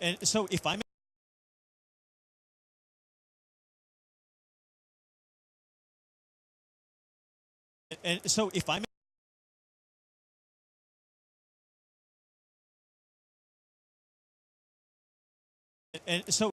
And so if I'm and so if I'm and so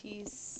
Tease.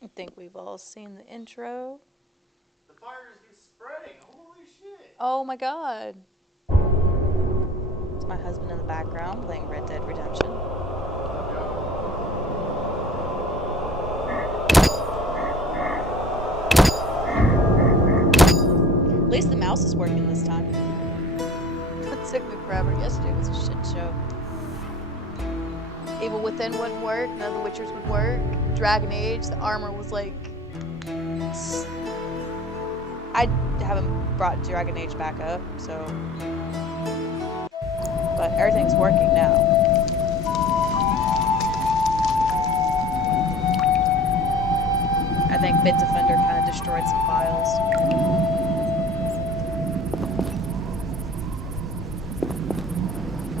I think we've all seen the intro. The fire is spreading. Holy shit. Oh my god. It's my husband in the background playing Red Dead Redemption. At least the mouse is working this time. It took me forever. Yesterday was a shit show. Evil Within wouldn't work, none of the Witchers would work. Dragon Age, the armor was like... I haven't brought Dragon Age back up, so... But everything's working now. I think Bitdefender kind of destroyed some files.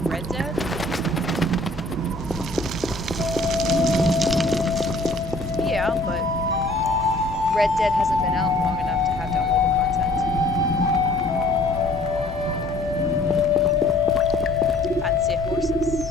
Red Dead? Yeah, but Red Dead hasn't been out long enough to have downloadable content. I'd say horses.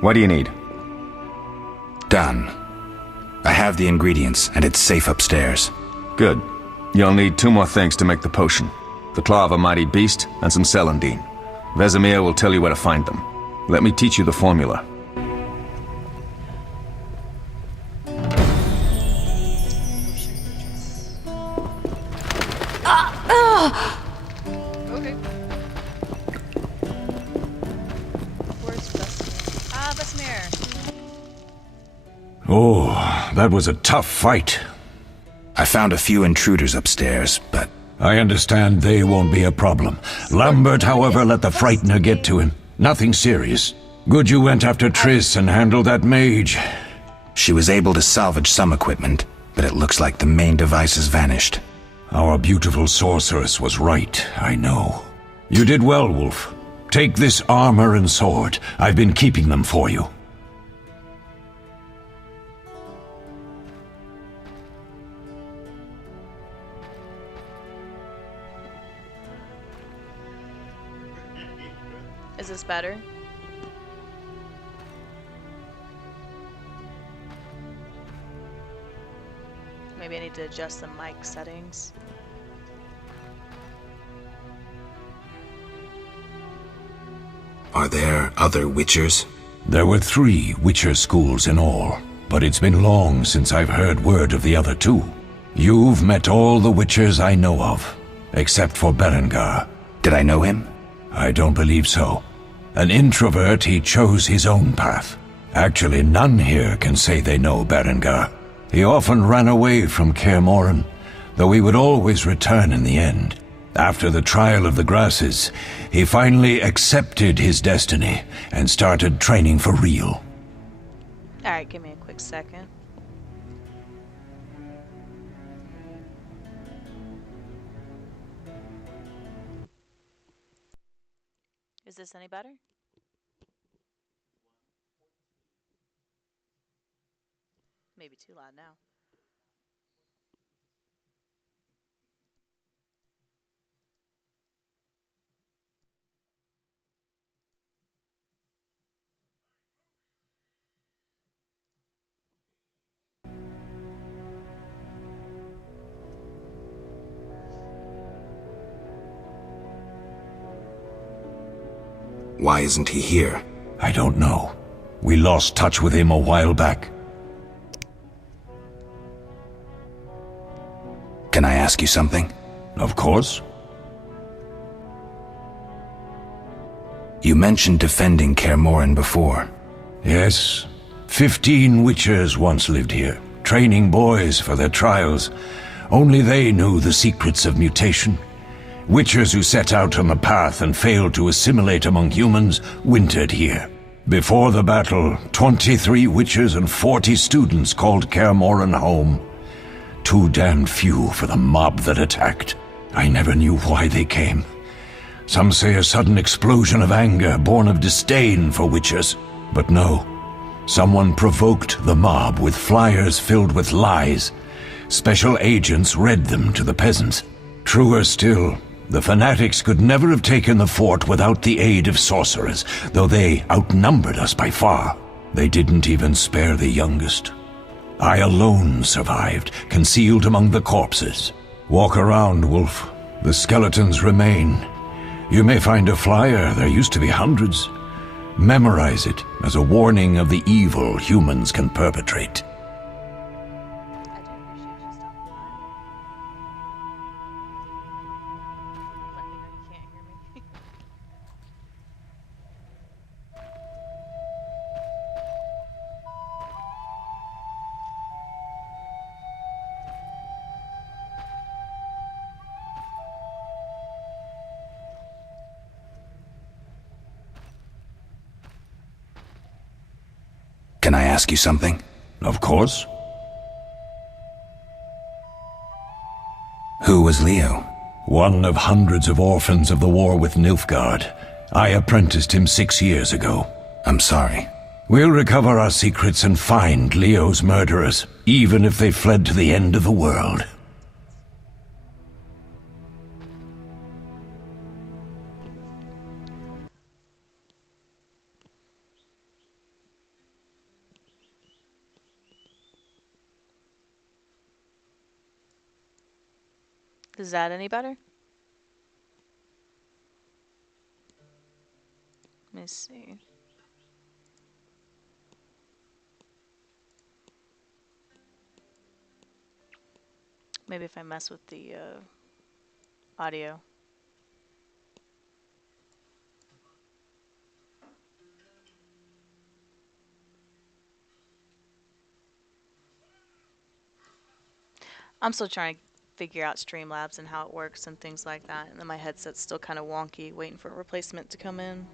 What do you need? Done. I have the ingredients, and it's safe upstairs. Good. You'll need 2 more things to make the potion. The claw of a mighty beast, and some celandine. Vesemir will tell you where to find them. Let me teach you the formula. Okay. Vesemir. Oh, that was a tough fight. I found a few intruders upstairs, but I understand they won't be a problem. Lambert, however, let the Frightener get to him. Nothing serious. Good you went after Triss and handled that mage. she was able to salvage some equipment, but it looks like the main device has vanished. Our beautiful sorceress was right, I know. You did well, Wolf. Take this armor and sword. I've been keeping them for you. Is this better? Maybe I need to adjust the mic settings. Are there other Witchers? There were 3 Witcher schools in all, but it's been long since I've heard word of the other 2. You've met all the Witchers I know of, except for Berengar. Did I know him? I don't believe so. An introvert, he chose his own path. Actually, none here can say they know Berengar. He often ran away from Kaer Morhen, though he would always return in the end. After the trial of the grasses, he finally accepted his destiny and started training for real. Alright, give me a quick second. Is this any better? Maybe too loud now. Why isn't he here? I don't know. We lost touch with him a while back. Can I ask you something? Of course. You mentioned defending Kaer Morhen before. Yes. 15 Witchers once lived here, training boys for their trials. Only they knew the secrets of mutation. Witchers who set out on the path and failed to assimilate among humans wintered here. Before the battle, 23 Witchers and 40 students called Kaer Morhen home. Too damned few for the mob that attacked. I never knew why they came. Some say a sudden explosion of anger born of disdain for Witchers. But no. Someone provoked the mob with flyers filled with lies. Special agents read them to the peasants. Truer still, the fanatics could never have taken the fort without the aid of sorcerers, though they outnumbered us by far. They didn't even spare the youngest. I alone survived, concealed among the corpses. Walk around, Wolf. The skeletons remain. You may find a flyer, there used to be hundreds. Memorize it as a warning of the evil humans can perpetrate. I do appreciate you stopping by. Let me know you can't hear me. Can I ask you something? Of course. Who was Leo? One of hundreds of orphans of the war with Nilfgaard. I apprenticed him 6 years ago. I'm sorry. We'll recover our secrets and find Leo's murderers, even if they fled to the end of the world. Is that any better? Let me see. Maybe if I mess with the audio. I'm still trying to figure out Streamlabs and how it works and things like that. And then my headset's still kind of wonky, waiting for a replacement to come in.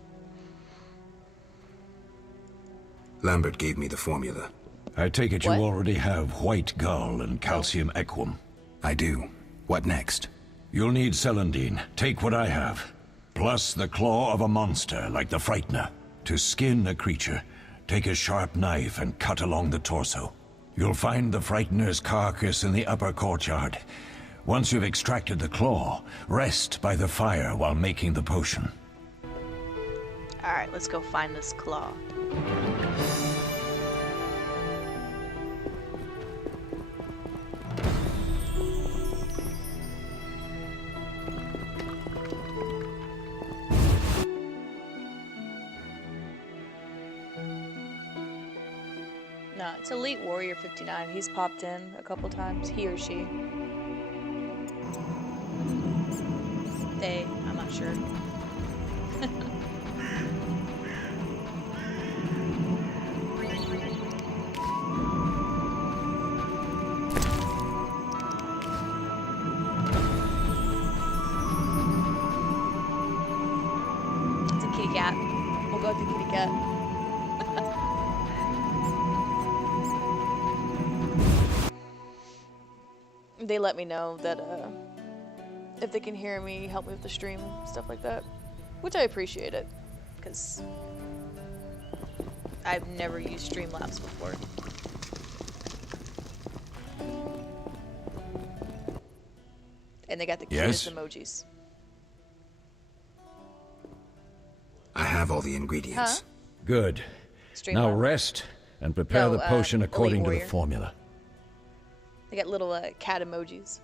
Lambert gave me the formula. I take it you What? already have white gull and calcium equum. I do. What next? You'll need celandine. Take what I have. Plus the claw of a monster like the Frightener. To skin a creature, take a sharp knife and cut along the torso. You'll find the Frightener's carcass in the upper courtyard. Once you've extracted the claw, rest by the fire while making the potion. Alright, let's go find this claw. No, it's Elite Warrior 59. He's popped in a couple times. He or she. They, I'm not sure. It's a kitty cat. We'll go with the kitty cat. They let me know that if they can hear me, help me with the stream, stuff like that, which I appreciate it, because I've never used Streamlabs before. And they got the cutest Yes? emojis. I have all the ingredients. Huh? Good. Now Streamlabs. rest and prepare No, the potion Elite according to the Warrior. formula. They got little cat emojis.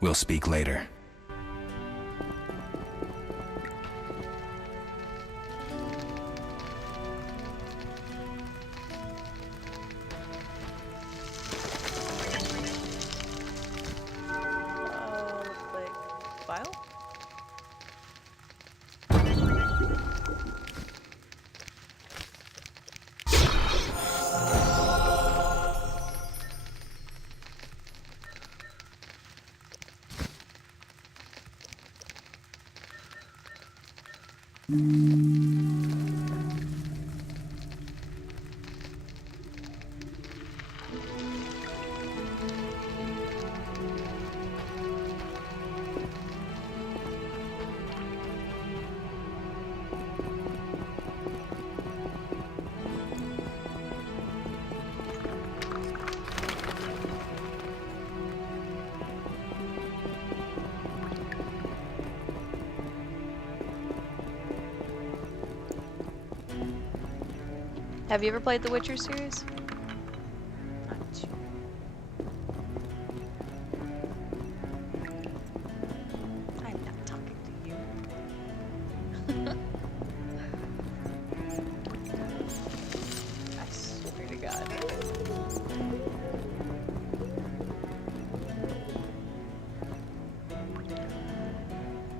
We'll speak later. Looks like file. Have you ever played the Witcher series? Not. I'm not talking to you. I swear to God.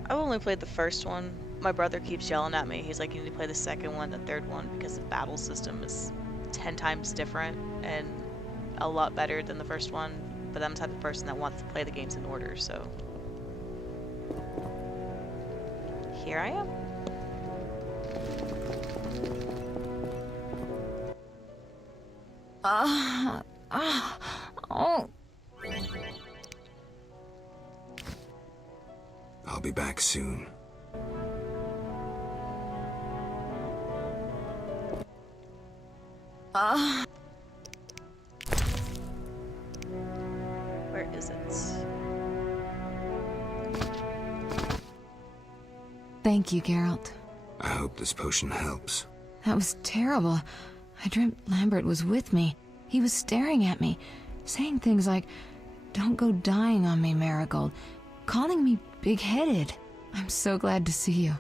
I've only played the first one. My brother keeps yelling at me. He's like, you need to play the second one, the third one, because the battle system is 10 times different and a lot better than the first one. But I'm the type of person that wants to play the games in order, so here I am. I'll be back soon. Where is it? Thank you, Geralt. I hope this potion helps. That was terrible. I dreamt Lambert was with me. He was staring at me, saying things like, "Don't go dying on me, Marigold," calling me big-headed. I'm so glad to see you.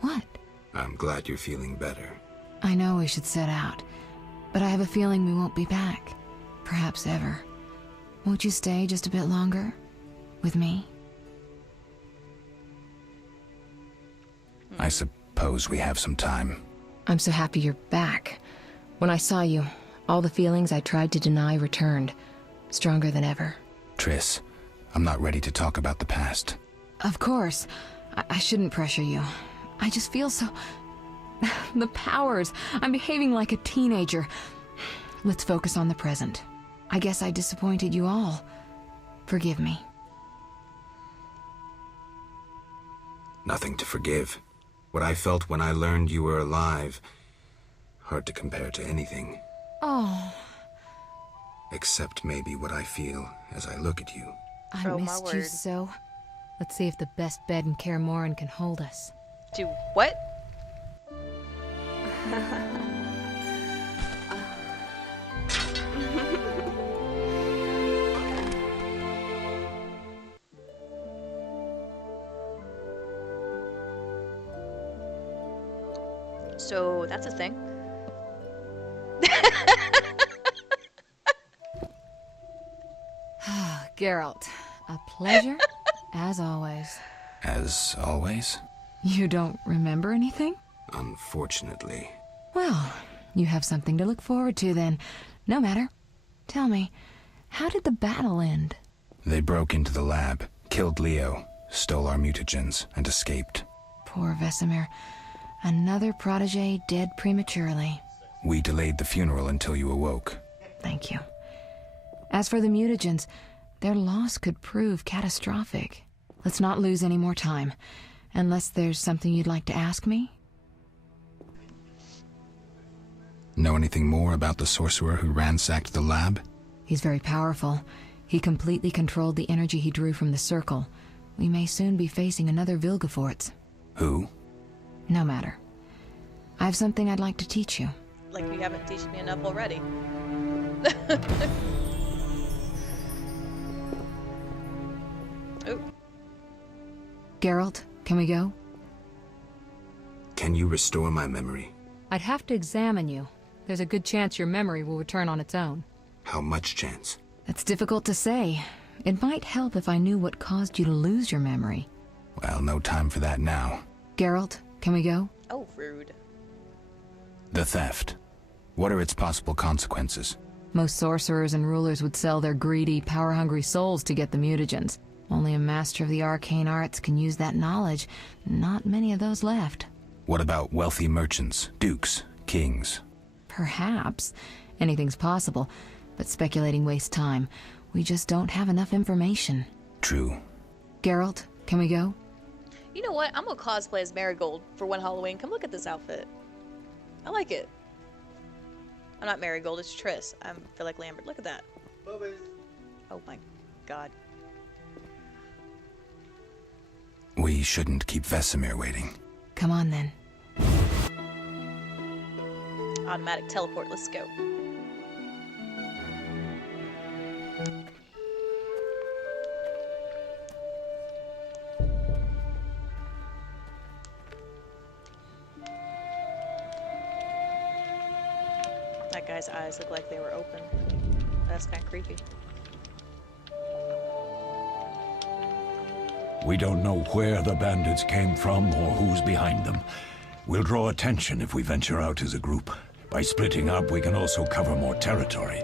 What? I'm glad you're feeling better. I know we should set out, but I have a feeling we won't be back. Perhaps ever. Won't you stay just a bit longer? With me? I suppose we have some time. I'm so happy you're back. When I saw you, All the feelings I tried to deny returned, stronger than ever. Triss, I'm not ready to talk about the past. Of course. I shouldn't pressure you. I just feel so... The powers. I'm behaving like a teenager. Let's focus on the present. I guess I disappointed you all. Forgive me. Nothing to forgive. What I felt when I learned you were alive, hard to compare to anything. Oh, Except maybe what I feel as I look at you. I Oh, my missed you word. so. Let's see if the best bed in Kaer Morhen can hold us. Do what? So that's a thing. Geralt, a pleasure, as always. As always? You don't remember anything? Unfortunately. Well, you have something to look forward to then. No matter. Tell me, how did the battle end? They broke into the lab, killed Leo, stole our mutagens, and escaped. Poor Vesemir. Another protege dead prematurely. We delayed the funeral until you awoke. Thank you. As for the mutagens, their loss could prove catastrophic. Let's not lose any more time. Unless there's something you'd like to ask me? Know anything more about the sorcerer who ransacked the lab? He's very powerful. He completely controlled the energy he drew from the circle. We may soon be facing another Vilgefortz. Who? No matter. I have something I'd like to teach you. Like you haven't teach me enough already. Ooh. Geralt, can we go? Can you restore my memory? I'd have to examine you. There's a good chance your memory will return on its own. How much chance? That's difficult to say. It might help if I knew what caused you to lose your memory. Well, no time for that now. Geralt, can we go? Oh, rude. The theft. What are its possible consequences? Most sorcerers and rulers would sell their greedy, power-hungry souls to get the mutagens. Only a master of the arcane arts can use that knowledge. Not many of those left. What about wealthy merchants, dukes, kings? Perhaps. Anything's possible. But speculating wastes time. We just don't have enough information. True. Geralt, can we go? You know what? I'm gonna cosplay as Marigold for one Halloween. Come look at this outfit. I like it. I'm not Marigold, it's Triss. I feel like Lambert. Look at that. Boobies. Oh my god. We shouldn't keep Vesemir waiting. Come on then. Automatic teleport, let's go. That guy's eyes look like they were open. That's kind of creepy. We don't know where the bandits came from or who's behind them. We'll draw attention if we venture out as a group. By splitting up, we can also cover more territory.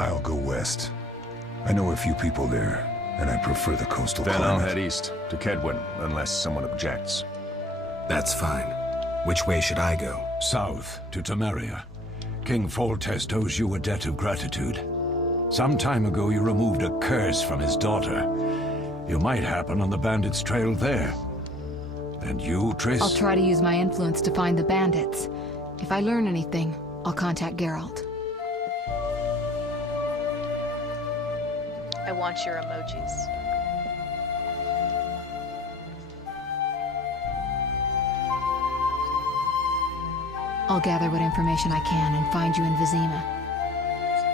I'll go west. I know a few people there, and I prefer the coastal Then I'll climate. head east, to Kedwin, unless someone objects. That's fine. Which way should I go? South, to Temeria. King Foltest owes you a debt of gratitude. Some time ago, you removed a curse from his daughter. You might happen on the bandits' trail there. And you, Triss? I'll try to use my influence to find the bandits. If I learn anything, I'll contact Geralt. I want your emojis. I'll gather what information I can and find you in Vizima.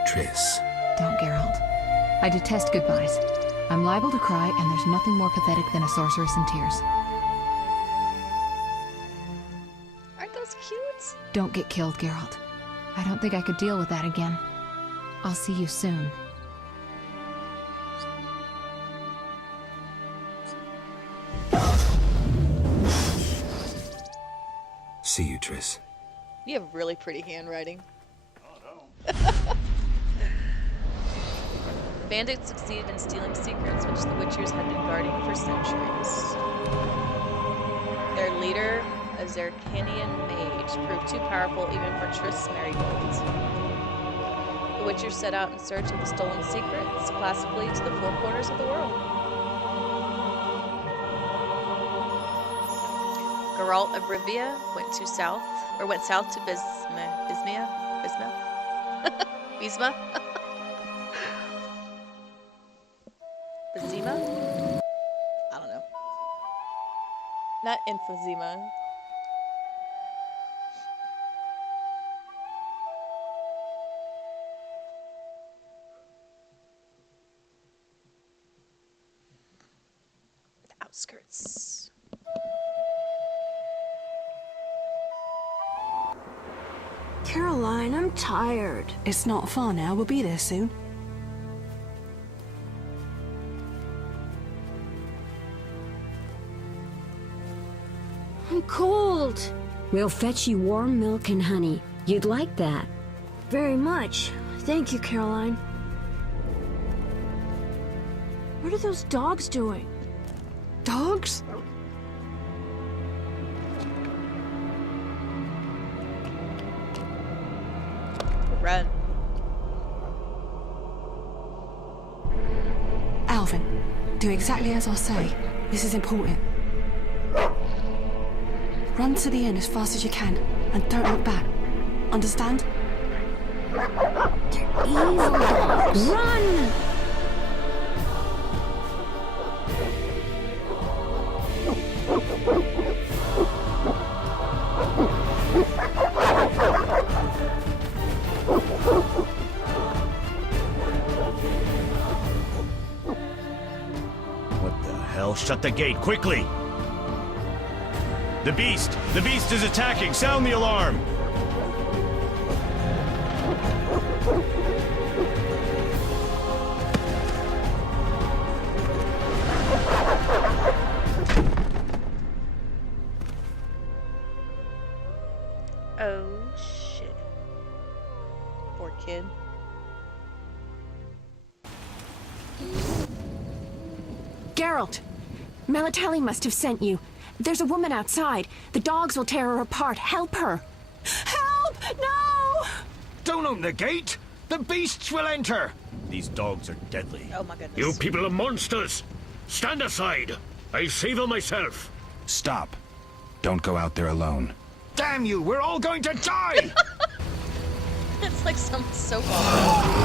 Triss. Don't, Geralt. I detest goodbyes. I'm liable to cry, and there's nothing more pathetic than a sorceress in tears. Aren't those cute? Don't get killed, Geralt. I don't think I could deal with that again. I'll see you soon. See you, Triss. You have really pretty handwriting. Oh no. bandits succeeded in stealing secrets which the Witchers had been guarding for centuries. Their leader, a Zerkanian mage, proved too powerful even for Triss Marigold. The Witchers set out in search of the stolen secrets, classically to the four corners of the world. Geralt of Rivia went south to Bisma? Bizima? I don't know. Not Infozima. The outskirts. Caroline, I'm tired. It's not far now. We'll be there soon. I'm cold. We'll fetch you warm milk and honey. You'd like that. Very much. Thank you, Caroline. What are those dogs doing? Dogs? Run. Alvin, do exactly as I say. This is important. Run to the inn as fast as you can, and don't look back. Understand? They're evil dogs. Run! What the hell? Shut the gate, quickly! The beast! The beast is attacking! Sound the alarm! Oh, shit. Poor kid. Geralt! Melitele must have sent you. There's a woman outside. The dogs will tear her apart. Help her. Help! No! Don't open the gate! The beasts will enter! These dogs are deadly. Oh my goodness. You people are monsters! Stand aside! I'll save them myself! Stop. Don't go out there alone. Damn you! We're all going to die! It's like some soap opera.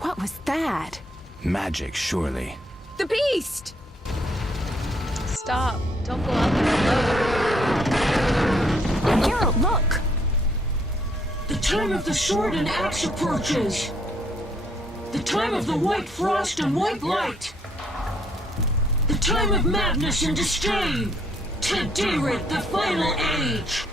What was that? Magic, surely. The beast! Stop. Don't go out there alone. Geralt, look! The time of the sword and axe approaches. The time of the white frost and white light. The time of madness and disdain. Tedirit, the final age.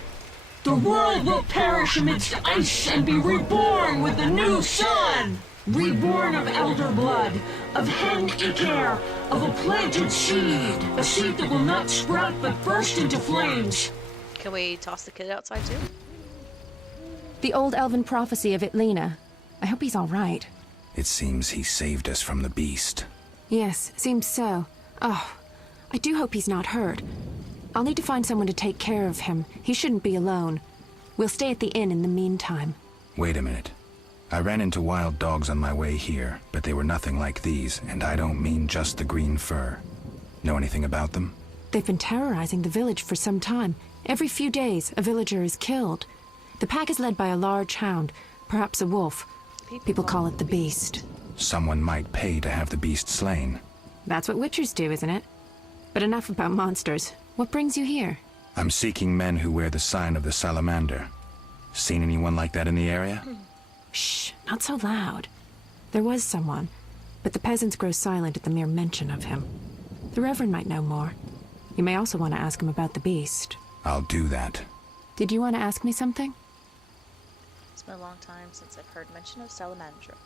The world will perish amidst ice and be reborn with the new sun. Reborn of elder blood, of hen Icair, of a planted seed. A seed that will not sprout but burst into flames. Can we toss the kid outside too? The old elven prophecy of Itlena. I hope he's all right. It seems he saved us from the beast. Yes, seems so. Oh, I do hope he's not hurt. I'll need to find someone to take care of him. He shouldn't be alone. We'll stay at the inn in the meantime. Wait a minute. I ran into wild dogs on my way here, but they were nothing like these, and I don't mean just the green fur. Know anything about them? They've been terrorizing the village for some time. Every few days, a villager is killed. The pack is led by a large hound, perhaps a wolf. People call it the Beast. Someone might pay to have the beast slain. That's what Witchers do, isn't it? But enough about monsters. What brings you here? I'm seeking men who wear the sign of the salamander. Seen anyone like that in the area? Shh, not so loud. There was someone, but the peasants grow silent at the mere mention of him. The Reverend might know more. You may also want to ask him about the beast. I'll do that. Did you want to ask me something? It's been a long time since I've heard mention of Salamandra.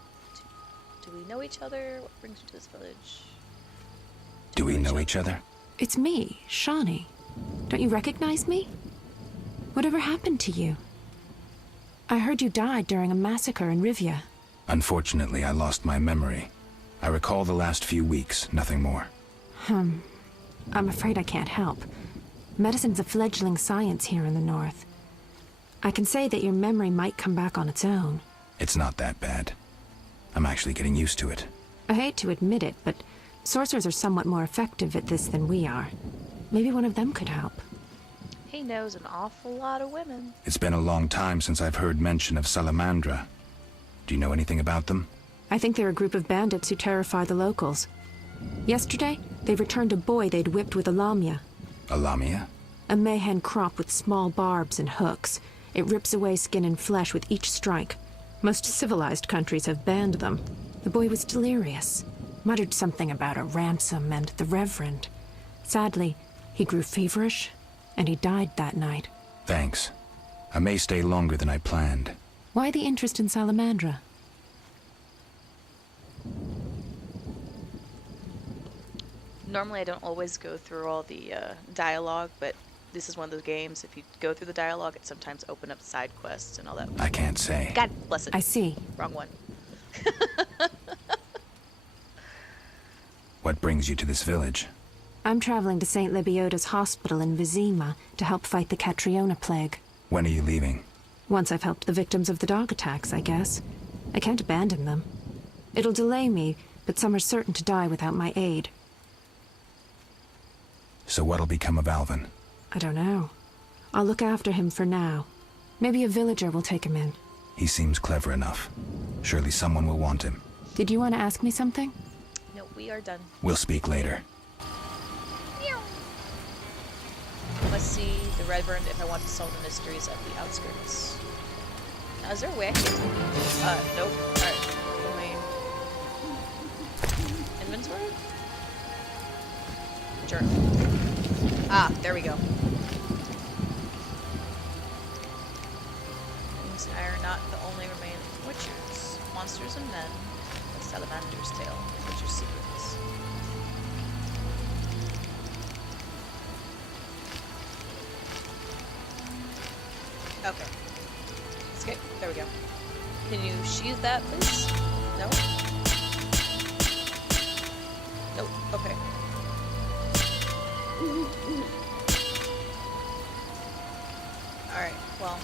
Do we know each other? What brings you to this village? Do we know each other? It's me, Shawnee. Don't you recognize me? Whatever happened to you? I heard you died during a massacre in Rivia. Unfortunately, I lost my memory. I recall the last few weeks, nothing more. I'm afraid I can't help. Medicine's a fledgling science here in the north. I can say that your memory might come back on its own. It's not that bad. I'm actually getting used to it. I hate to admit it, but sorcerers are somewhat more effective at this than we are. Maybe one of them could help. He knows an awful lot of women. It's been a long time since I've heard mention of Salamandra. Do you know anything about them? I think they're a group of bandits who terrify the locals. Yesterday, they returned a boy they'd whipped with a lamia. A lamia? A mayhen crop with small barbs and hooks. It rips away skin and flesh with each strike. Most civilized countries have banned them. The boy was delirious. Muttered something about a ransom and the Reverend. Sadly, he grew feverish, and he died that night. Thanks. I may stay longer than I planned. Why the interest in Salamandra? Normally I don't always go through all the dialogue, but this is one of those games. If you go through the dialogue, it sometimes open up side quests and all that. I can't say. God bless it. I see. Wrong one. What brings you to this village? I'm traveling to St. Lebioda's hospital in Vizima to help fight the Catriona plague. When are you leaving? Once I've helped the victims of the dog attacks, I guess. I can't abandon them. It'll delay me, but some are certain to die without my aid. So what'll become of Alvin? I don't know. I'll look after him for now. Maybe a villager will take him in. He seems clever enough. Surely someone will want him. Did you want to ask me something? No, we are done. We'll speak later. Must see the Reverend if I want to solve the mysteries of the outskirts. Now, is there a way I can... nope. Alright. Let me... Inventory? Journal. Ah, there we go. Things are not the only remaining witchers. Monsters and men. The Salamander's Tale. Witcher secrets. Okay. Okay, there we go. Can you sheathe that, please? No? Nope, okay. Alright, well.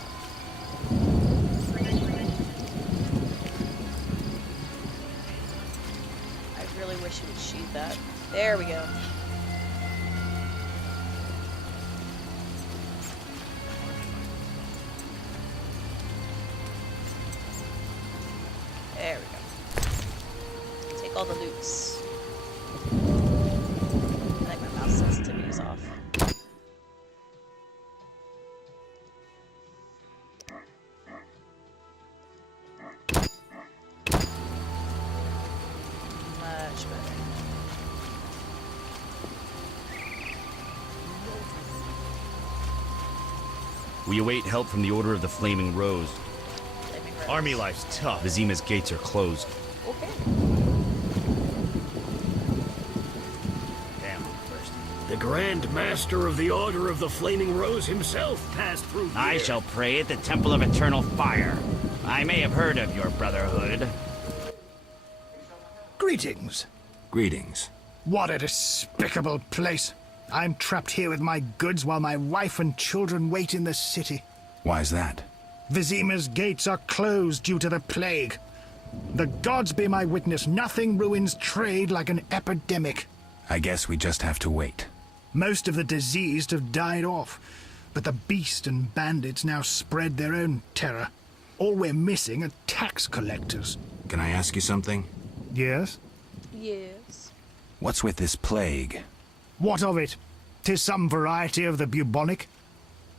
I really wish you would sheathe that. There we go. There we go. Take all the loots. I think my mouse sensitivity is off. Much better. We await help from the Order of the Flaming Rose. Army life's tough. Vizima's gates are closed. Okay. Damn, I'm thirsty. The Grand Master of the Order of the Flaming Rose himself passed through here. I shall pray at the Temple of Eternal Fire. I may have heard of your brotherhood. Greetings. Greetings. What a despicable place. I'm trapped here with my goods while my wife and children wait in the city. Why's that? Vizima's gates are closed due to the plague. The gods be my witness, nothing ruins trade like an epidemic. I guess we just have to wait. Most of the diseased have died off, but the beast and bandits now spread their own terror. All we're missing are tax collectors. Can I ask you something? Yes? Yes. What's with this plague? What of it? 'Tis some variety of the bubonic.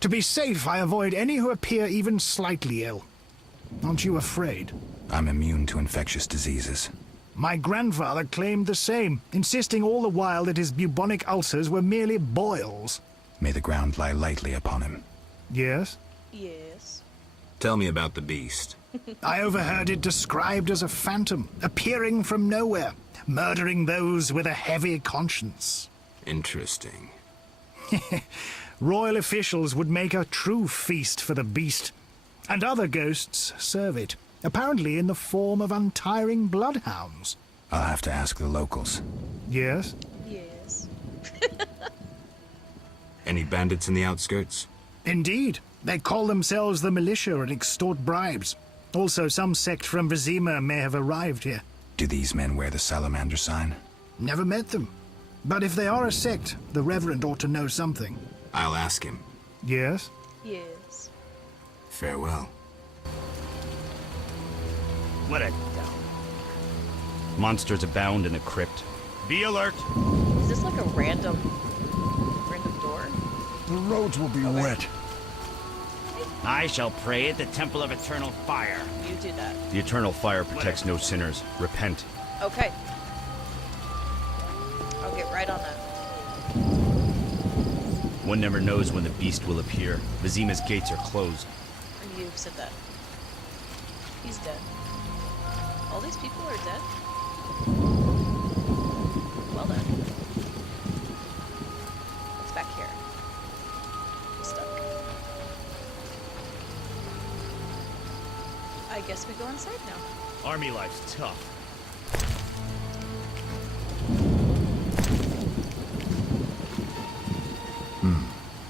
To be safe, I avoid any who appear even slightly ill. Aren't you afraid? I'm immune to infectious diseases. My grandfather claimed the same, insisting all the while that his bubonic ulcers were merely boils. May the ground lie lightly upon him. Yes? Yes. Tell me about the beast. I overheard it described as a phantom, appearing from nowhere, murdering those with a heavy conscience. Interesting. Royal officials would make a true feast for the beast, and other ghosts serve it, apparently in the form of untiring bloodhounds. I'll have to ask the locals. Yes? Yes. Any bandits in the outskirts? Indeed. They call themselves the militia and extort bribes. Also, some sect from Vizima may have arrived here. Do these men wear the salamander sign? Never met them. But if they are a sect, the Reverend ought to know something. I'll ask him. Yes? Yes. Farewell. What a... Monsters abound in the crypt. Be alert! Is this like a random door? The roads will be wet. I shall pray at the Temple of Eternal Fire. You do that. The eternal fire protects no sinners. Repent. Okay. I'll get right on that. One never knows when the beast will appear. Vizima's gates are closed. You've said that. He's dead. All these people are dead? Well then. What's back here? I'm stuck. I guess we go inside now. Army life's tough.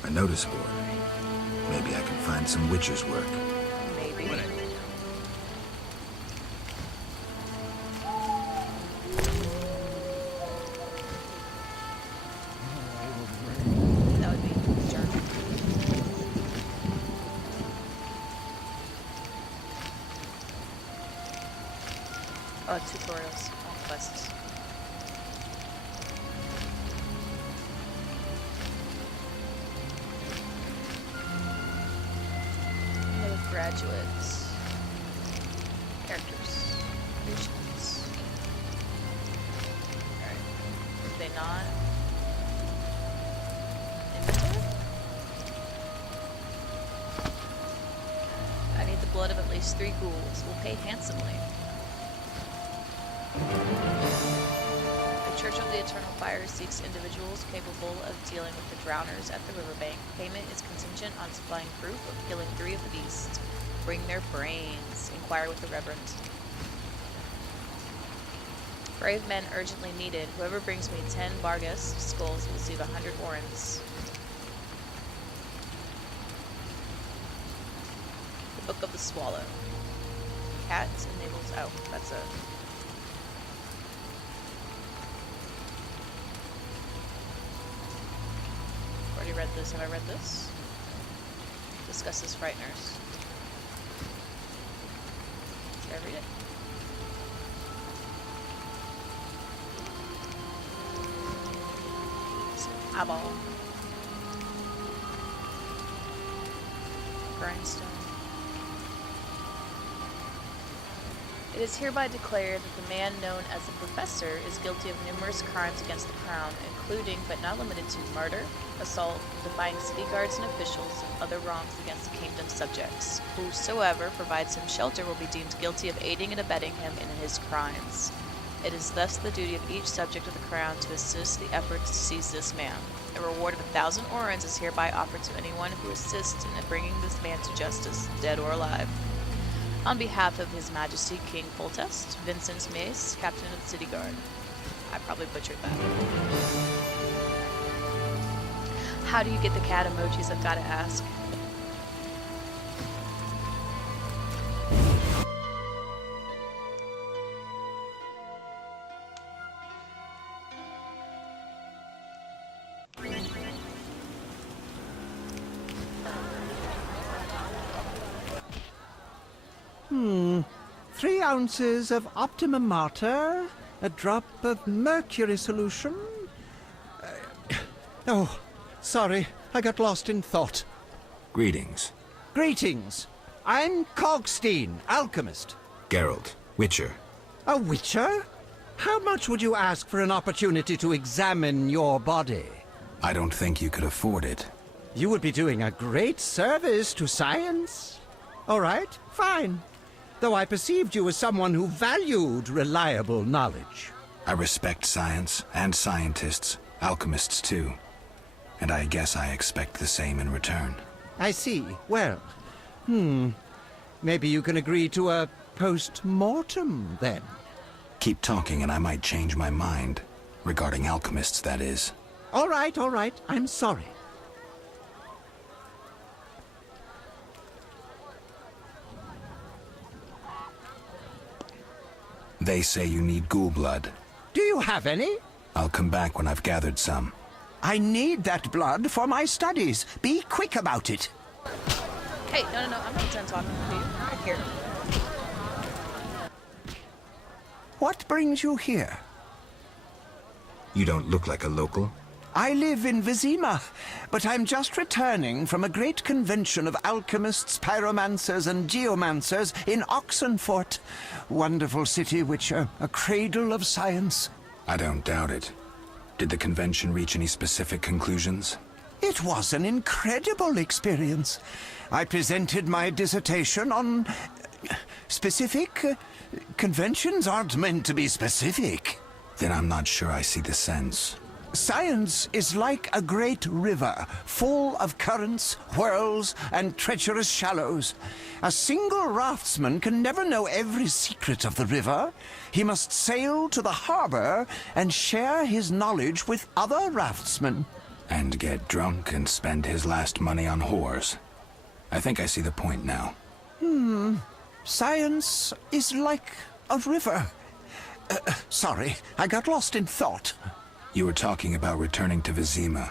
A notice board. Maybe I can find some witcher's work. Maybe. That would be German. Oh, tutorials on quests. No graduates. Characters. Creations. Alright. Did they not? Inventory? I need the blood of at least 3 ghouls. We'll pay handsomely. The Church of the Eternal Fire seeks individuals capable of dealing with the drowners at the riverbank. Payment is contingent on supplying proof of killing 3 of the beasts. Bring their brains. Inquire with the Reverend. Brave men urgently needed. Whoever brings me 10 Vargas skulls will receive 100 orens. The Book of the Swallow. Cat enables... Oh, that's a... Already read this. Have I read this? Discusses Frighteners. Did I read it? Eyeball. Grindstone. It is hereby declared that the man known as the Professor is guilty of numerous crimes against the Crown, including but not limited to murder, assault, defying city guards and officials, and other wrongs against the kingdom's subjects. Whosoever provides him shelter will be deemed guilty of aiding and abetting him in his crimes. It is thus the duty of each subject of the Crown to assist the efforts to seize this man. A reward of 1,000 orens is hereby offered to anyone who assists in bringing this man to justice, dead or alive. On behalf of His Majesty King Foltest, Vincent Mace, Captain of the City Guard. I probably butchered that. How do you get the cat emojis, I've got to ask. Hmm. 3 ounces of Optimum Mater, a drop of mercury solution. Oh, sorry, I got lost in thought. Greetings. Greetings. I'm Cogstein, alchemist. Geralt, witcher. A witcher? How much would you ask for an opportunity to examine your body? I don't think you could afford it. You would be doing a great service to science. All right, fine. Though I perceived you as someone who valued reliable knowledge. I respect science and scientists, alchemists too. And I guess I expect the same in return. I see. Well, maybe you can agree to a post-mortem, then. Keep talking and I might change my mind. Regarding alchemists, that is. All right, I'm sorry. They say you need ghoul blood. Do you have any? I'll come back when I've gathered some. I need that blood for my studies. Be quick about it. Hey, no, I'm not done talking to you. Right here. What brings you here? You don't look like a local. I live in Vizima, but I'm just returning from a great convention of alchemists, pyromancers, and geomancers in Oxenfurt. Wonderful city, Witcher, a cradle of science. I don't doubt it. Did the convention reach any specific conclusions? It was an incredible experience. I presented my dissertation on... specific? Conventions aren't meant to be specific. Then I'm not sure I see the sense. Science is like a great river, full of currents, whirls, and treacherous shallows. A single raftsman can never know every secret of the river. He must sail to the harbor and share his knowledge with other raftsmen. And get drunk and spend his last money on whores. I think I see the point now. Science is like a river. Sorry, I got lost in thought. You were talking about returning to Vizima.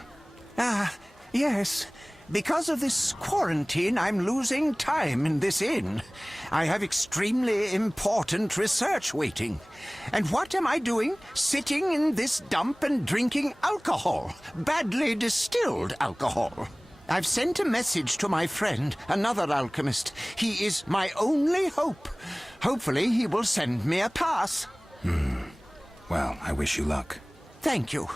Yes. Because of this quarantine, I'm losing time in this inn. I have extremely important research waiting. And what am I doing? Sitting in this dump and drinking alcohol. Badly distilled alcohol. I've sent a message to my friend, another alchemist. He is my only hope. Hopefully he will send me a pass. Well, I wish you luck. Thank you.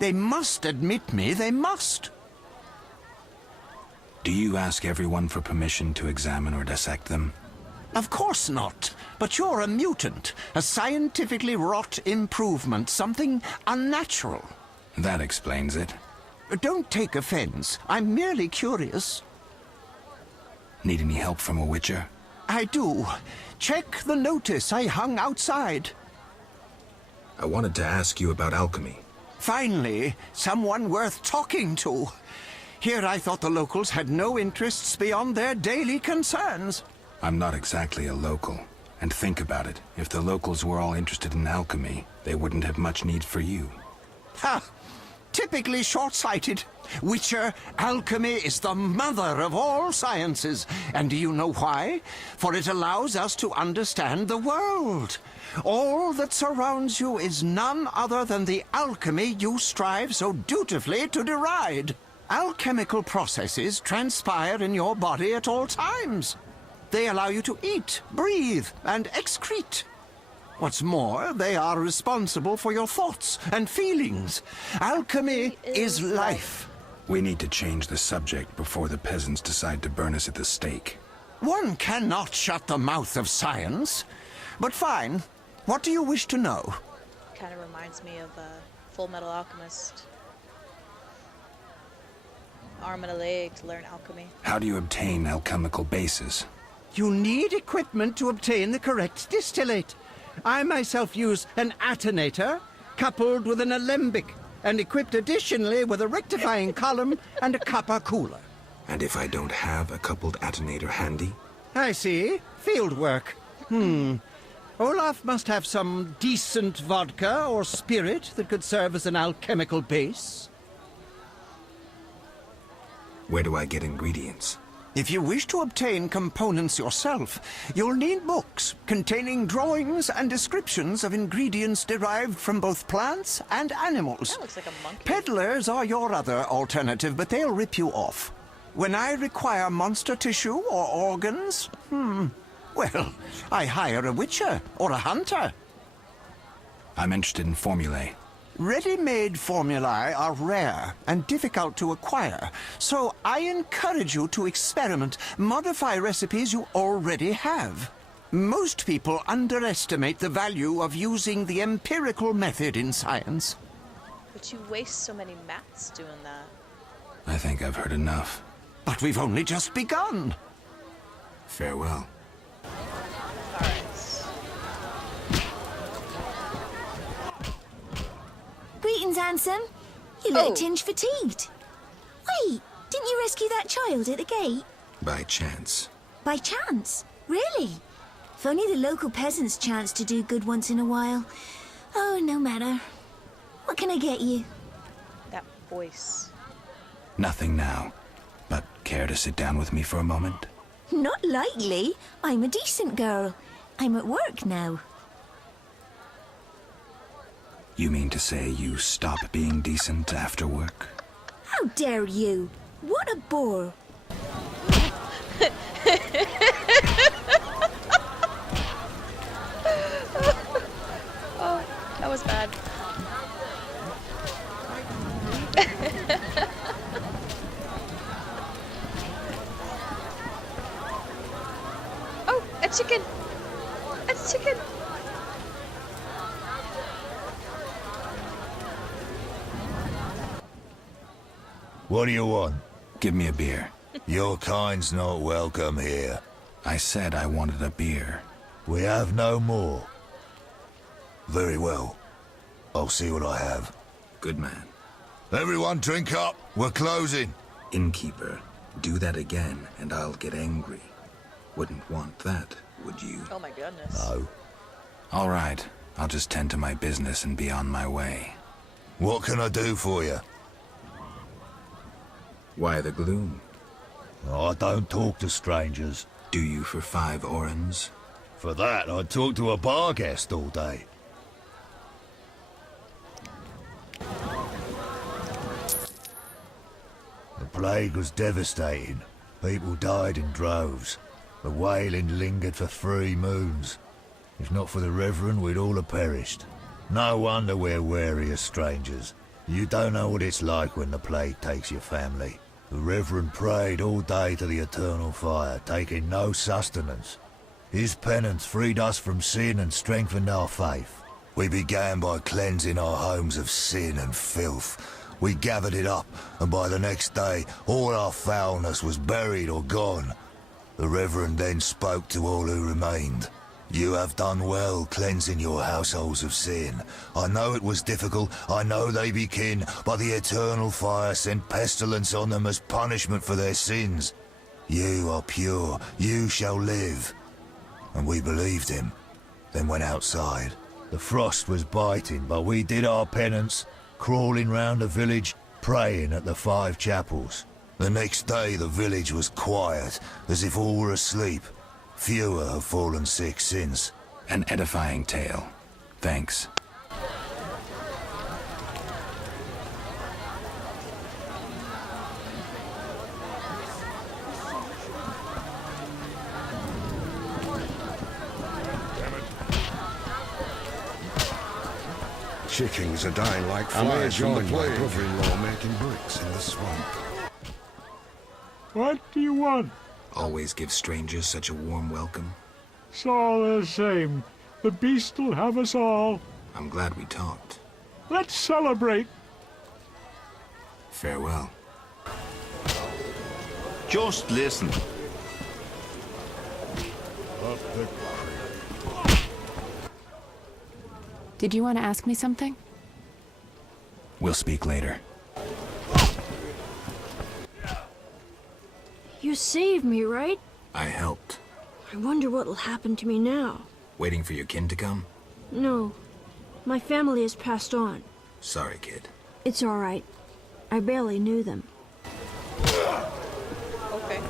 They must admit me, they must. Do you ask everyone for permission to examine or dissect them? Of course not. But you're a mutant, a scientifically wrought improvement, something unnatural. That explains it. Don't take offense. I'm merely curious. Need any help from a Witcher? I do. Check the notice I hung outside. I wanted to ask you about alchemy. Finally, someone worth talking to. Here I thought the locals had no interests beyond their daily concerns. I'm not exactly a local. And think about it. If the locals were all interested in alchemy, they wouldn't have much need for you. Ha! Typically short-sighted. Witcher, alchemy is the mother of all sciences. And do you know why? For it allows us to understand the world. All that surrounds you is none other than the alchemy you strive so dutifully to deride. Alchemical processes transpire in your body at all times. They allow you to eat, breathe, and excrete. What's more, they are responsible for your thoughts and feelings. Alchemy is life. We need to change the subject before the peasants decide to burn us at the stake. One cannot shut the mouth of science. But fine. What do you wish to know? Kind of reminds me of Full Metal Alchemist. Arm and a leg to learn alchemy. How do you obtain alchemical bases? You need equipment to obtain the correct distillate. I myself use an attenator, coupled with an alembic, and equipped additionally with a rectifying column and a copper cooler. And if I don't have a coupled attenator handy? I see. Field work. Olaf must have some decent vodka or spirit that could serve as an alchemical base. Where do I get ingredients? If you wish to obtain components yourself, you'll need books containing drawings and descriptions of ingredients derived from both plants and animals. That looks like a monkey. Peddlers are your other alternative, but they'll rip you off. When I require monster tissue or organs, well, I hire a witcher or a hunter. I'm interested in formulae. Ready-made formulae are rare and difficult to acquire, so I encourage you to experiment, modify recipes you already have. Most people underestimate the value of using the empirical method in science. But you waste so many maths doing that. I think I've heard enough. But we've only just begun. Farewell. Greetings, handsome. You look a tinge fatigued. Wait, didn't you rescue that child at the gate? By chance. By chance? Really? If only the local peasants chanced to do good once in a while. Oh, no matter. What can I get you? That voice. Nothing now. But care to sit down with me for a moment? Not likely. I'm a decent girl. I'm at work now. You mean to say you stop being decent after work? How dare you? What a bore. Oh, that was bad. Oh, a chicken! A chicken! What do you want? Give me a beer. Your kind's not welcome here. I said I wanted a beer. We have no more. Very well. I'll see what I have. Good man. Everyone drink up. We're closing. Innkeeper, do that again and I'll get angry. Wouldn't want that, would you? Oh my goodness. No. All right. I'll just tend to my business and be on my way. What can I do for you? Why the gloom? I don't talk to strangers. Do you for 5 orens? For that, I'd talk to a bar guest all day. The plague was devastating. People died in droves. The wailing lingered for 3 moons. If not for the Reverend, we'd all have perished. No wonder we're wary of strangers. You don't know what it's like when the plague takes your family. The Reverend prayed all day to the eternal fire, taking no sustenance. His penance freed us from sin and strengthened our faith. We began by cleansing our homes of sin and filth. We gathered it up, and by the next day, all our foulness was buried or gone. The Reverend then spoke to all who remained. You have done well cleansing your households of sin. I know it was difficult, I know they be kin, but the eternal fire sent pestilence on them as punishment for their sins. You are pure, you shall live. And we believed him, then went outside. The frost was biting, but we did our penance, crawling round the village, praying at the 5 chapels. The next day the village was quiet, as if all were asleep. Fewer have fallen sick since. An edifying tale. Thanks. Chickens are dying like flies from the plague. My brother-in-law making bricks in the swamp. What do you want? Always give strangers such a warm welcome. It's all the same. The beast will have us all. I'm glad we talked. Let's celebrate. Farewell. Just listen. Up the Did you want to ask me something? We'll speak later. You saved me, right? I helped. I wonder what'll happen to me now. Waiting for your kin to come? No. My family has passed on. Sorry, kid. It's all right. I barely knew them. Okay.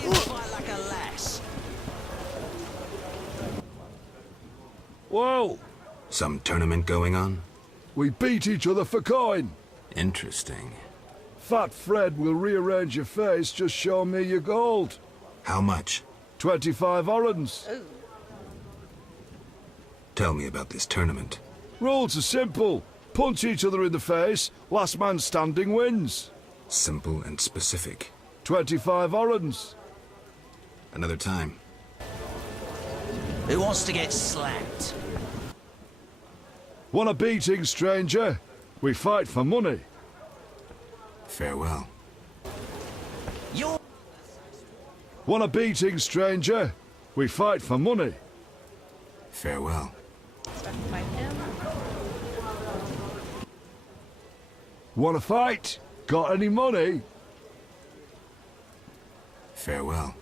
You fight like a lass. Whoa! Some tournament going on? We beat each other for coin. Interesting. Fat Fred will rearrange your face, just show me your gold. How much? 25 orens. Ooh. Tell me about this tournament. Rules are simple. Punch each other in the face. Last man standing wins. Simple and specific. 25 orens. Another time. Who wants to get slapped? Want a beating, stranger? We fight for money. Farewell. You're... Want a beating, stranger? We fight for money. Farewell. Want to fight? Got any money? Farewell.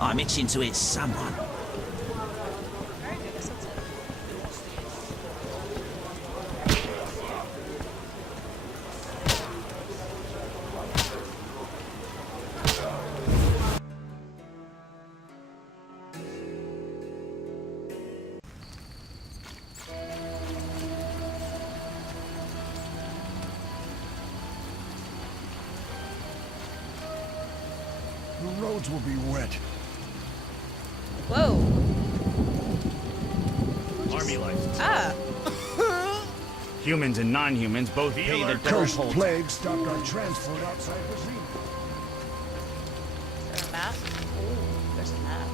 I'm itching to hit someone. The roads will be wet. Whoa. Army life. Ah. Humans and non-humans both pay the double Cursed toll. plague stopped our transport outside Vizima. Is there a map? Ooh, there's a map.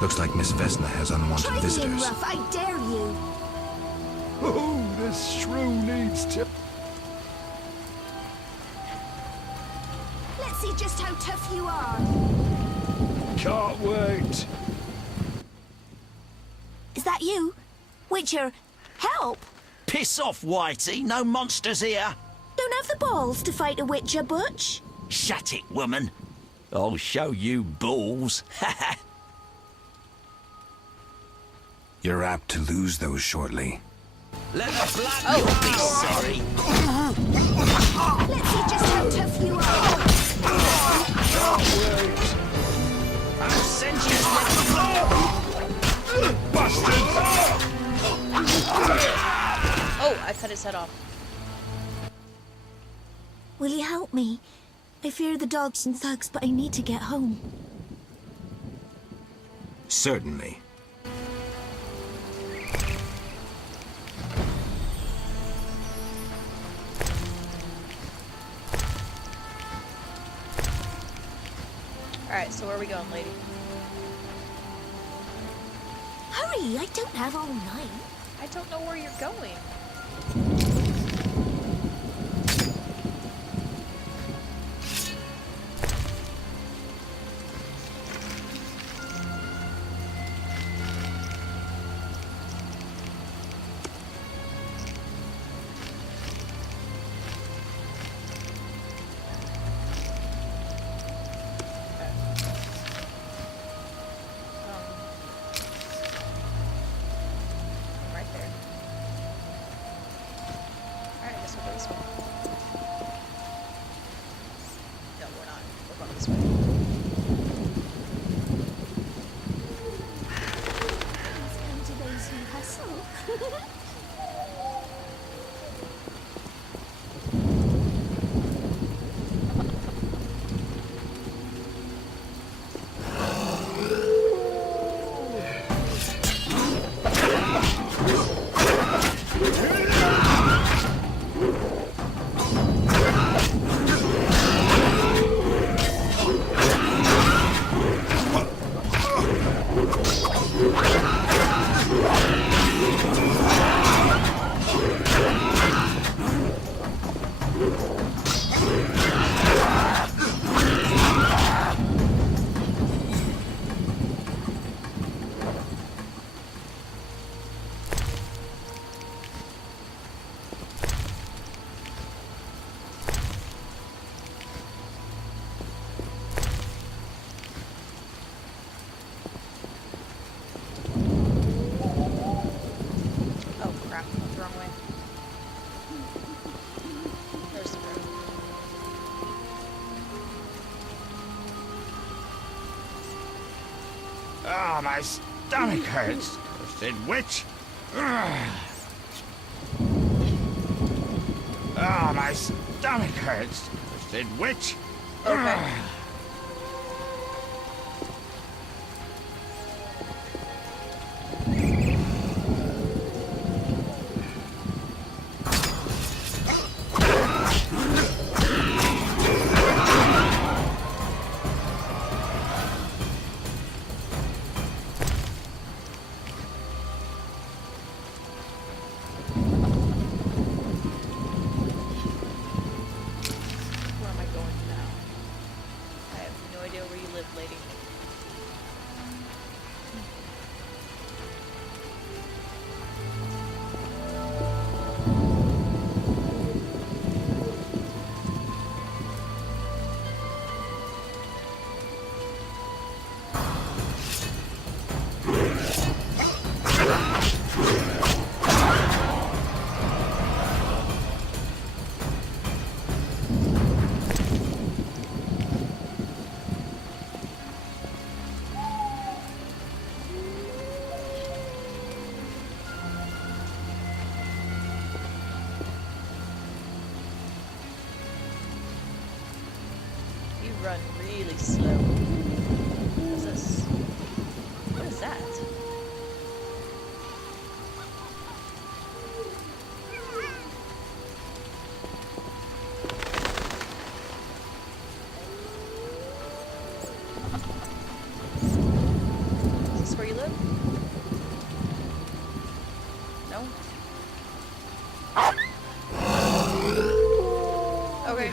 Looks like Miss Vesna has unwanted Try being visitors. rough, I dare you. Oh, this shrew needs to... Let's see just how tough you are. Can't wait. Is that you? Witcher, help! Piss off, Whitey. No monsters here. Don't have the balls to fight a Witcher, Butch. Shut it, woman. I'll show you balls. You're apt to lose those shortly. Let the blood be sorry. Let's see just how tough you are. I'll send you Oh, I cut his head off. Will you help me? I fear the dogs and thugs, but I need to get home. Certainly. Alright, so where are we going, lady? Hurry, I don't have all night. I don't know where you're going. Right there. Alright, I guess we'll go this way. No, we're not. We're going this way. Please come to those who hustle. Oh crap, I went the wrong way. There's the road. Oh, my stomach hurts. Cursed witch. Oh, my stomach hurts. Cursed witch. Okay. Where am I going now? I have no idea where you live, lady. You run really slow. What is this? What is that? Is this where you live? No? Okay.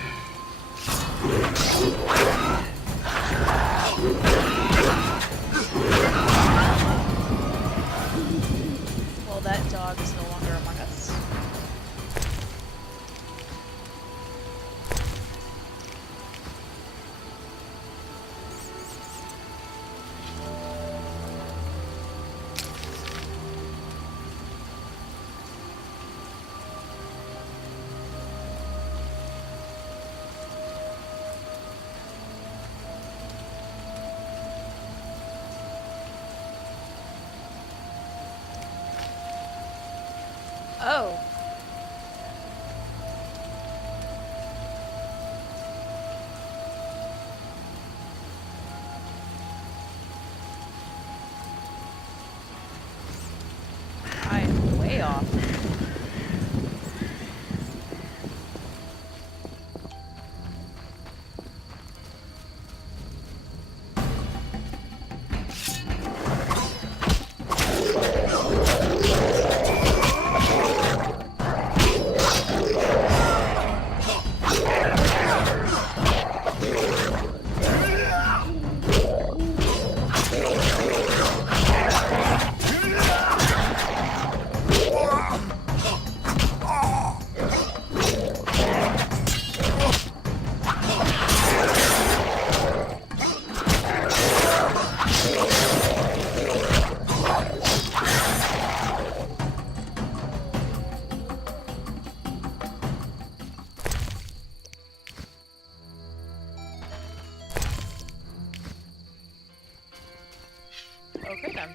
Well, that dog is no longer among us. Oh. I am way off. Okay then.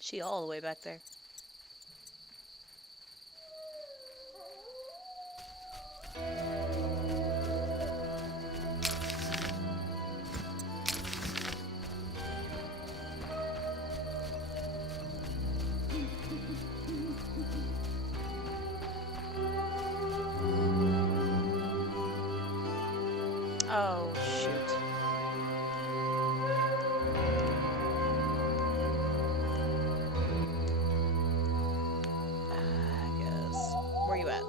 She all the way back there. Oh, shoot. I guess. Where you at? Okay.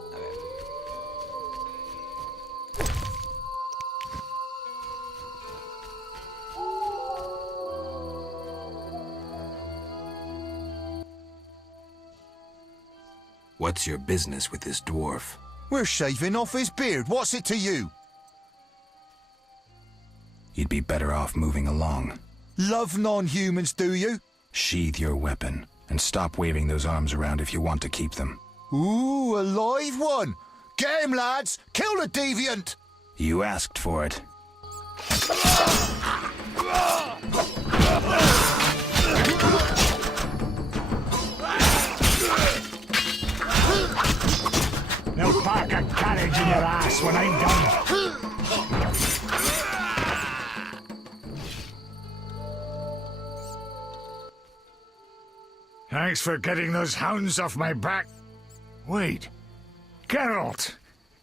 What's your business with this dwarf? We're shaving off his beard. What's it to you? You'd be better off moving along. Love non-humans, do you? Sheathe your weapon, and stop waving those arms around if you want to keep them. Ooh, a live one! Get him, lads! Kill the deviant! You asked for it. They'll park a carriage in your ass when I'm done. Thanks for getting those hounds off my back. Wait. Geralt,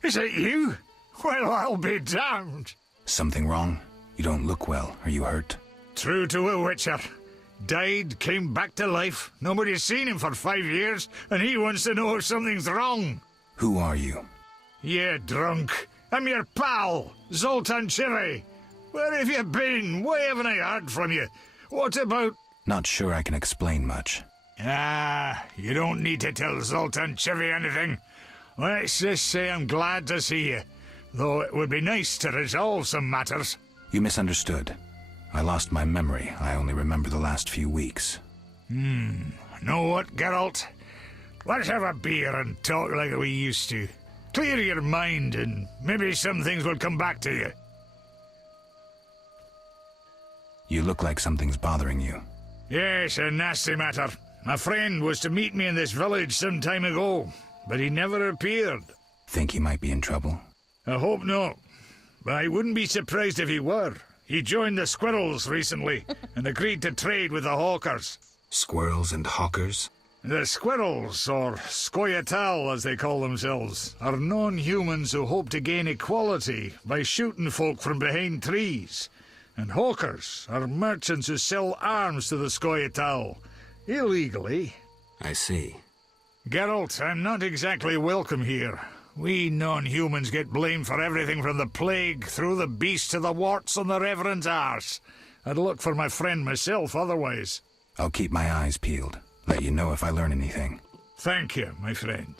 is it you? Well, I'll be damned. Something wrong? You don't look well. Are you hurt? True to a witcher. Died, came back to life. Nobody's seen him for 5 years, and he wants to know if something's wrong. Who are you? Yeah, drunk. I'm your pal, Zoltan Chivy. Where have you been? Why haven't I heard from you? What about... Not sure I can explain much. You don't need to tell Zoltan Chivy anything. Let's just say I'm glad to see you, though it would be nice to resolve some matters. You misunderstood. I lost my memory. I only remember the last few weeks. Know what, Geralt? Let's have a beer and talk like we used to. Clear your mind, and maybe some things will come back to you. You look like something's bothering you. Yes, a nasty matter. My friend was to meet me in this village some time ago, but he never appeared. Think he might be in trouble? I hope not. But I wouldn't be surprised if he were. He joined the Squirrels recently and agreed to trade with the Hawkers. Squirrels and hawkers? The Squirrels, or Scoia'tael as they call themselves, are non-humans who hope to gain equality by shooting folk from behind trees. And Hawkers are merchants who sell arms to the Scoia'tael, illegally. I see. Geralt, I'm not exactly welcome here. We non-humans get blamed for everything from the plague through the beast to the warts on the Reverend's arse. I'd look for my friend myself otherwise. I'll keep my eyes peeled. Let you know if I learn anything. Thank you, my friend.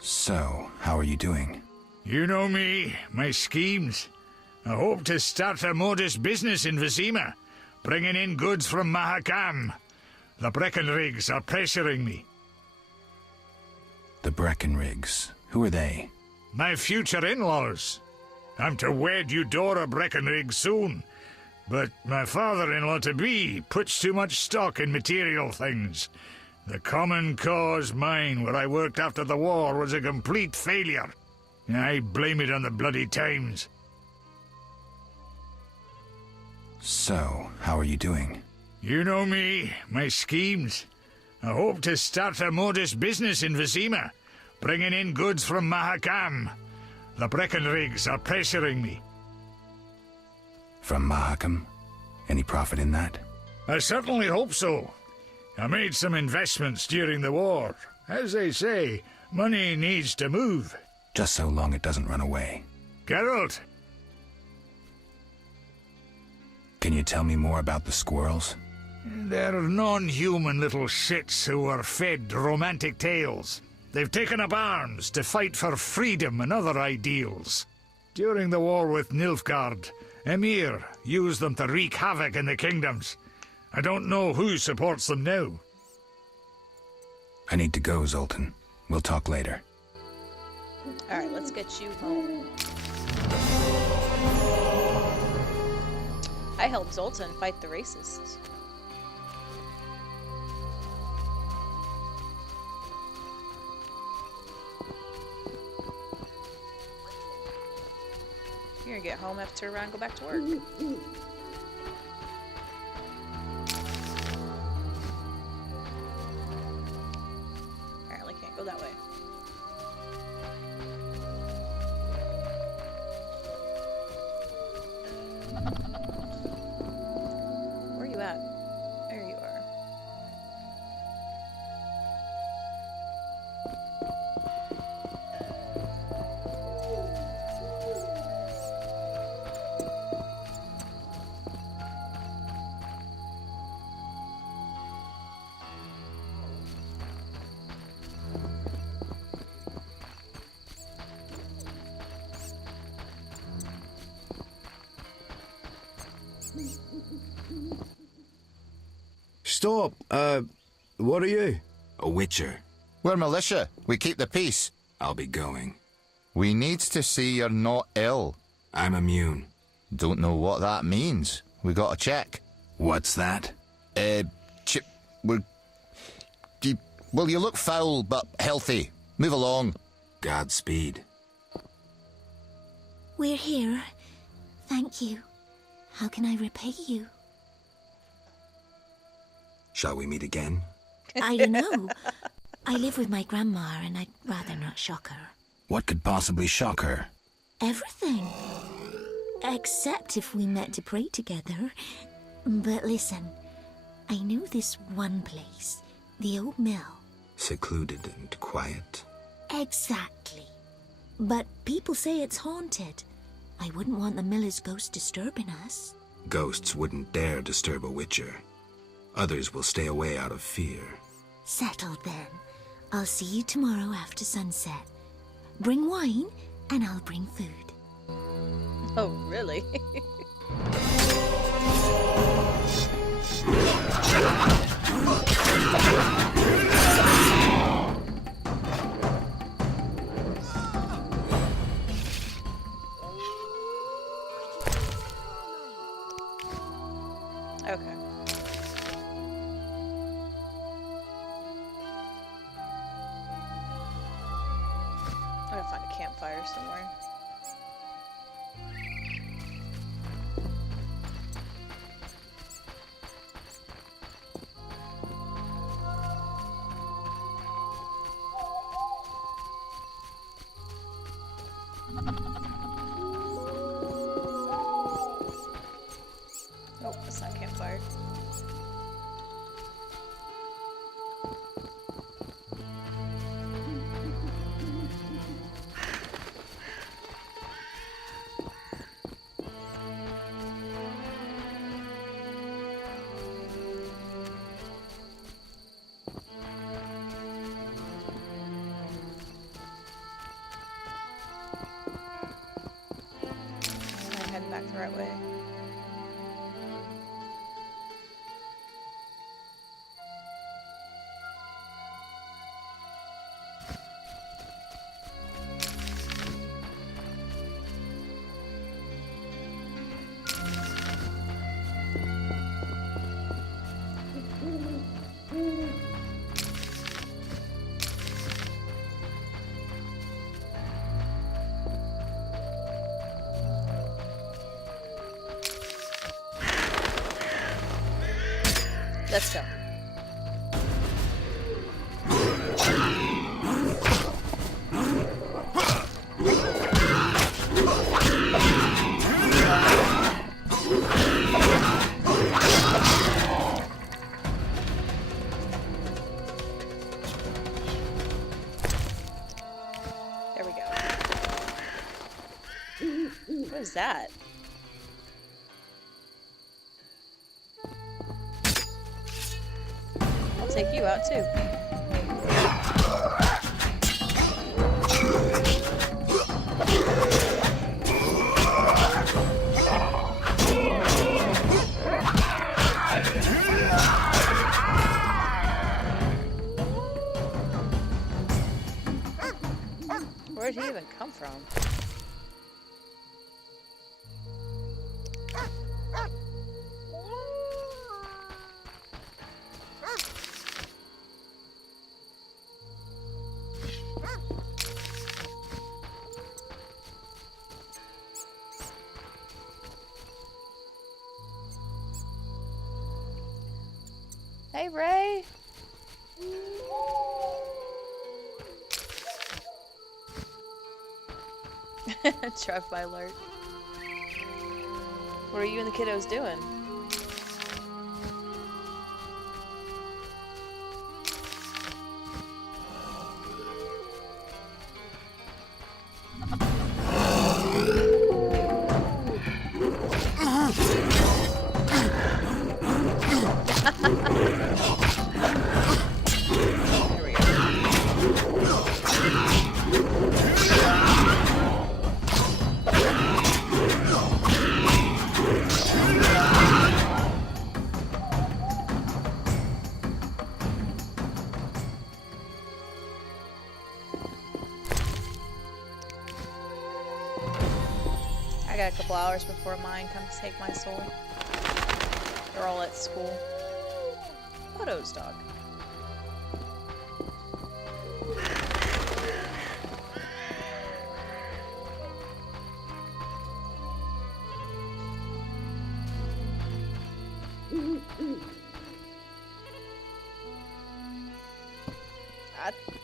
So, how are you doing? You know me, my schemes. I hope to start a modest business in Vizima, bringing in goods from Mahakam. The Breckenrigs are pressuring me. The Breckenrigs. Who are they? My future in-laws. I'm to wed Eudora Breckenrig soon, but my father-in-law-to-be puts too much stock in material things. The Common Cause mine, where I worked after the war, was a complete failure. I blame it on the bloody times. So, how are you doing? You know me, my schemes. I hope to start a modest business in Vizima, bringing in goods from Mahakam. The Breckenrigs are pressuring me. From Mahakam? Any profit in that? I certainly hope so. I made some investments during the war. As they say, money needs to move. Just so long it doesn't run away. Geralt! Can you tell me more about the squirrels? They're non-human little shits who are fed romantic tales. They've taken up arms to fight for freedom and other ideals. During the war with Nilfgaard, Emir used them to wreak havoc in the kingdoms. I don't know who supports them now. I need to go, Zoltan. We'll talk later. Alright, let's get you home. I helped Zoltan fight the racists. You're gonna get home, have to turn around and go back to work. Apparently can't go that way. Where are you at? There you are. Stop. What are you? A witcher. We're militia. We keep the peace. I'll be going. We needs to see you're not ill. I'm immune. Don't know what that means. We got to check. What's that? Well, you look foul, but healthy. Move along. Godspeed. We're here. Thank you. How can I repay you? Shall we meet again? I don't know. I live with my grandma, and I'd rather not shock her. What could possibly shock her? Everything. Except if we met to pray together. But listen, I know this one place, the old mill. Secluded and quiet. Exactly. But people say it's haunted. I wouldn't want the miller's ghost disturbing us. Ghosts wouldn't dare disturb a witcher. Others will stay away out of fear. Settled then. I'll see you tomorrow after sunset. Bring wine, and I'll bring food. Oh, really? Okay. I'm gonna find a campfire somewhere. Oh, that's not a campfire. I'm heading back the right way. Let's go. There we go. What is that? I'll take you out too. Where'd he even come from? Hey, Ray. Drive-by alert. What are you and the kiddos doing? got a couple hours before mine comes to take my soul. They're all at school. Photos, dog.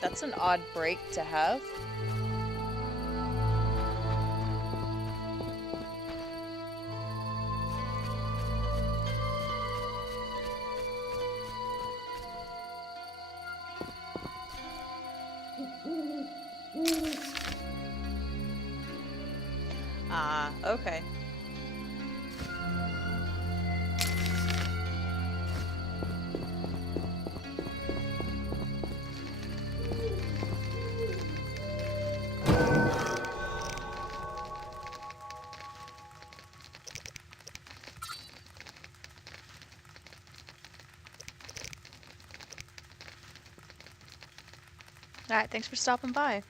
That's an odd break to have. Ah, okay. Alright, thanks for stopping by.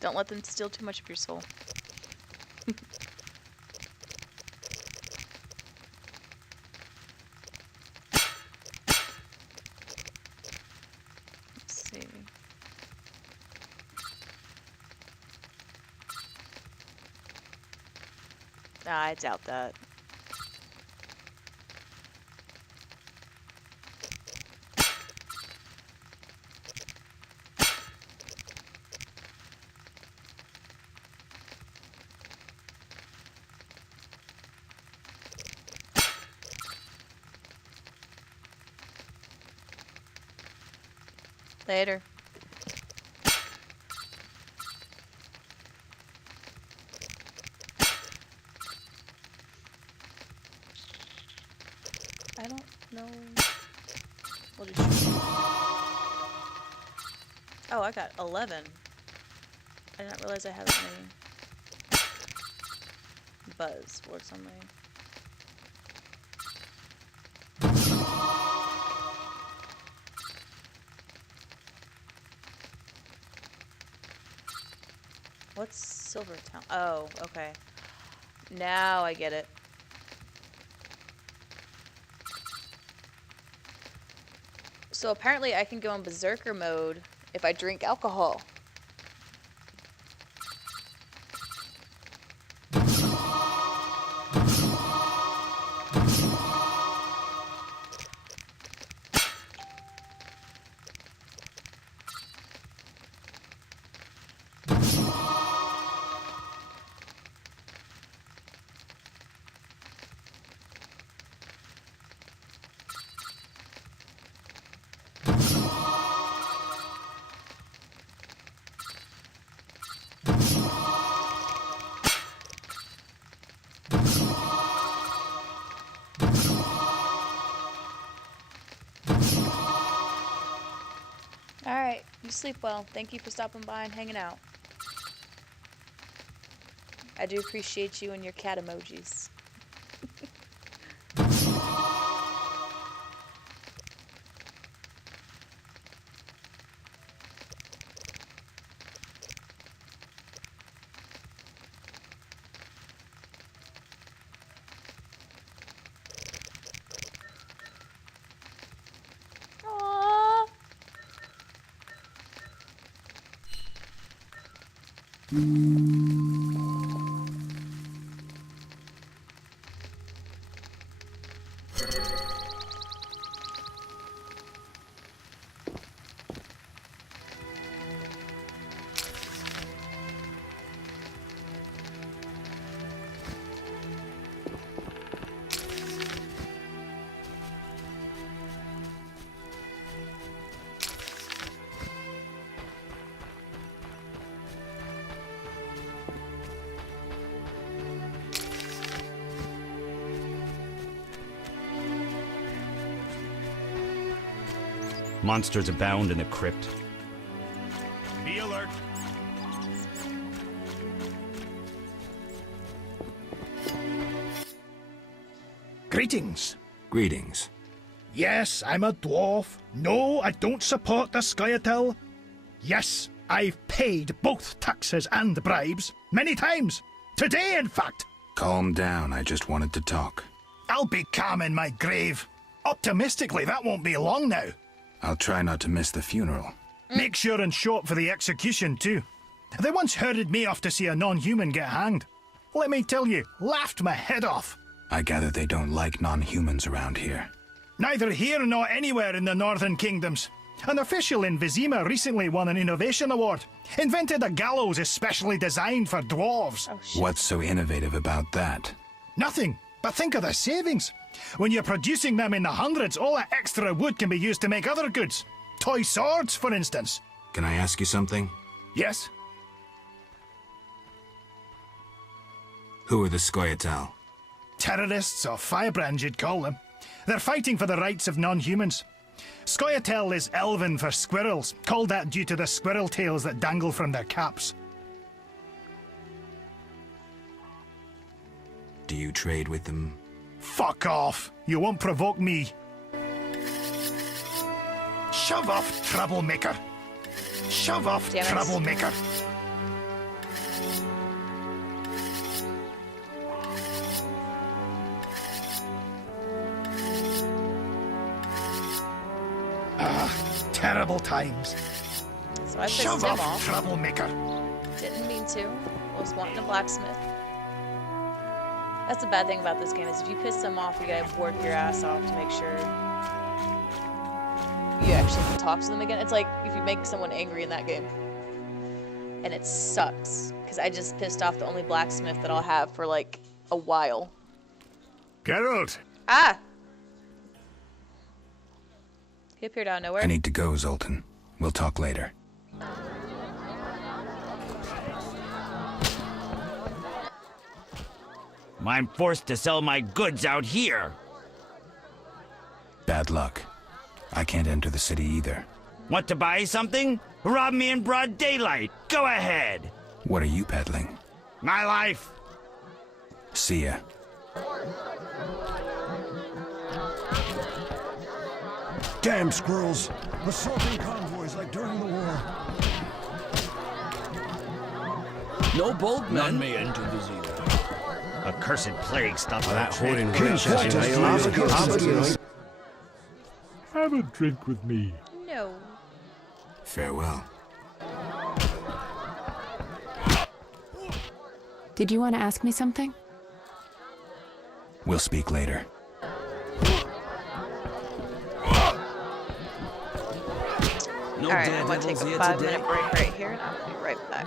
Don't let them steal too much of your soul. Let's see. I doubt that. Later. I don't know. What did you... Oh, I got 11. I did not realize I had that many. Buzz works on me. What's Silvertown? Oh, okay. Now I get it. So apparently I can go in berserker mode if I drink alcohol. Alright, you sleep well. Thank you for stopping by and hanging out. I do appreciate you and your cat emojis. Monsters abound in the crypt. Be alert. Greetings. Greetings. Yes, I'm a dwarf. No, I don't support the Scoia'tael. Yes, I've paid both taxes and bribes. Many times. Today, in fact. Calm down, I just wanted to talk. I'll be calm in my grave. Optimistically, that won't be long now. I'll try not to miss the funeral. Make sure and show up for the execution, too. They once herded me off to see a non-human get hanged. Let me tell you, laughed my head off. I gather they don't like non-humans around here. Neither here nor anywhere in the Northern Kingdoms. An official in Vizima recently won an innovation award. Invented a gallows especially designed for dwarves. What's so innovative about that? Nothing, but think of the savings. When you're producing them in the hundreds, all that extra wood can be used to make other goods. Toy swords, for instance. Can I ask you something? Yes? Who are the Scoia'tael? Terrorists, or firebrands you'd call them. They're fighting for the rights of non-humans. Scoia'tael is Elven for squirrels, called that due to the squirrel tails that dangle from their caps. Do you trade with them? Fuck off! You won't provoke me. Shove off, troublemaker! Shove off, troublemaker! Terrible times. So I pissed Shove him off, off. troublemaker. Didn't mean to. Was wanting a blacksmith. That's the bad thing about this game is if you piss them off, you gotta work your ass off to make sure you actually can talk to them again. It's like if you make someone angry in that game. And it sucks. Because I just pissed off the only blacksmith that I'll have for like a while. Geralt! Ah! He appeared out of nowhere. I need to go, Zoltan. We'll talk later. I'm forced to sell my goods out here. Bad luck. I can't enter the city either. Want to buy something? Rob me in broad daylight. Go ahead. What are you peddling? My life. See ya. Damn squirrels! Assaulting convoys like during the war. No bold men. None may enter Vizima. A cursed plague stopped that hoarding Have a drink with me. No. Farewell. Did you want to ask me something? We'll speak later. Alright, I'm gonna take a 5-minute break right here and I'll be right back.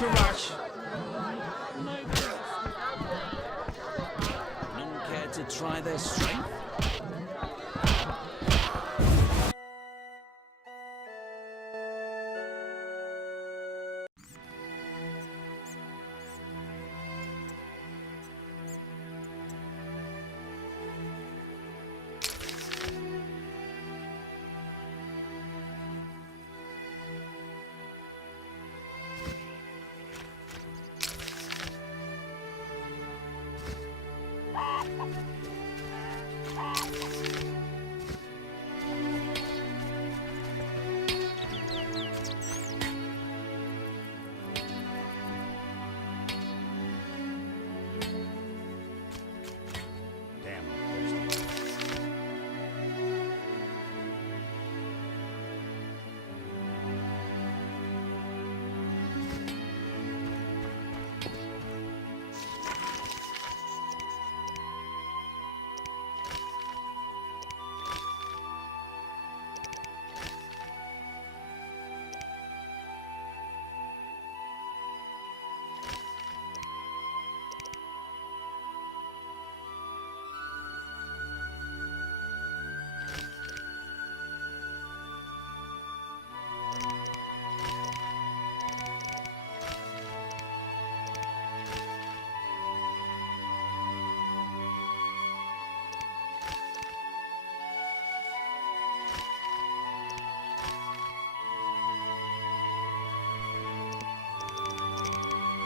to rush. None care to try their strength?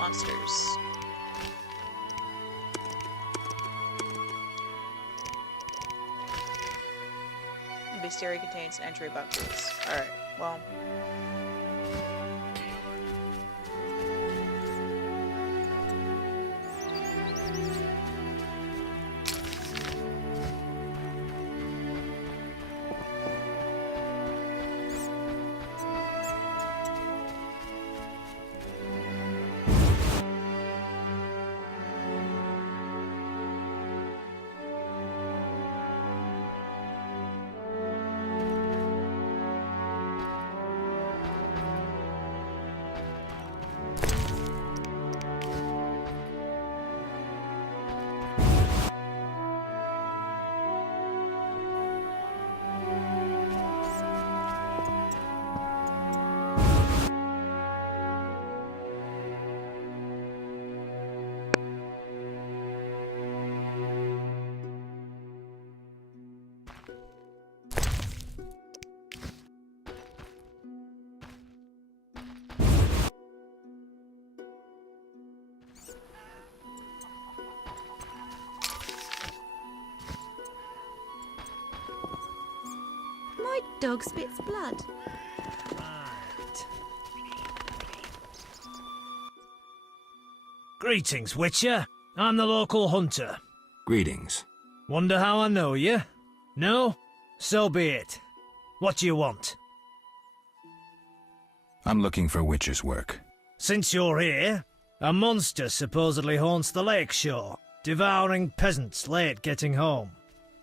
Monsters. Bestiary contains entry buckles. Alright, well. My dog spits blood. Greetings, Witcher. I'm the local hunter. Greetings. Wonder how I know you? No? So be it. What do you want? I'm looking for Witcher's work. Since you're here, a monster supposedly haunts the lakeshore, devouring peasants late getting home.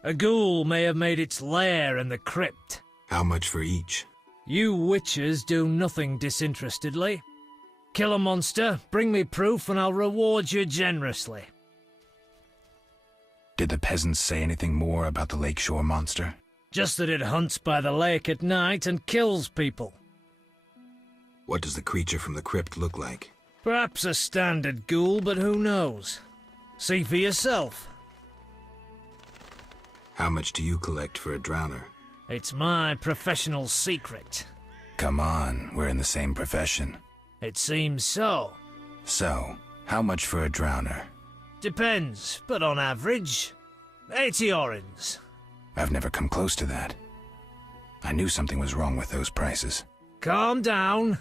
A ghoul may have made its lair in the crypt. How much for each? You witchers do nothing disinterestedly. Kill a monster, bring me proof, and I'll reward you generously. Did the peasants say anything more about the lakeshore monster? Just that it hunts by the lake at night and kills people. What does the creature from the crypt look like? Perhaps a standard ghoul, but who knows? See for yourself. How much do you collect for a drowner? It's my professional secret. Come on, we're in the same profession. It seems so. So, how much for a drowner? Depends, but on average, 80 orens. I've never come close to that. I knew something was wrong with those prices. Calm down.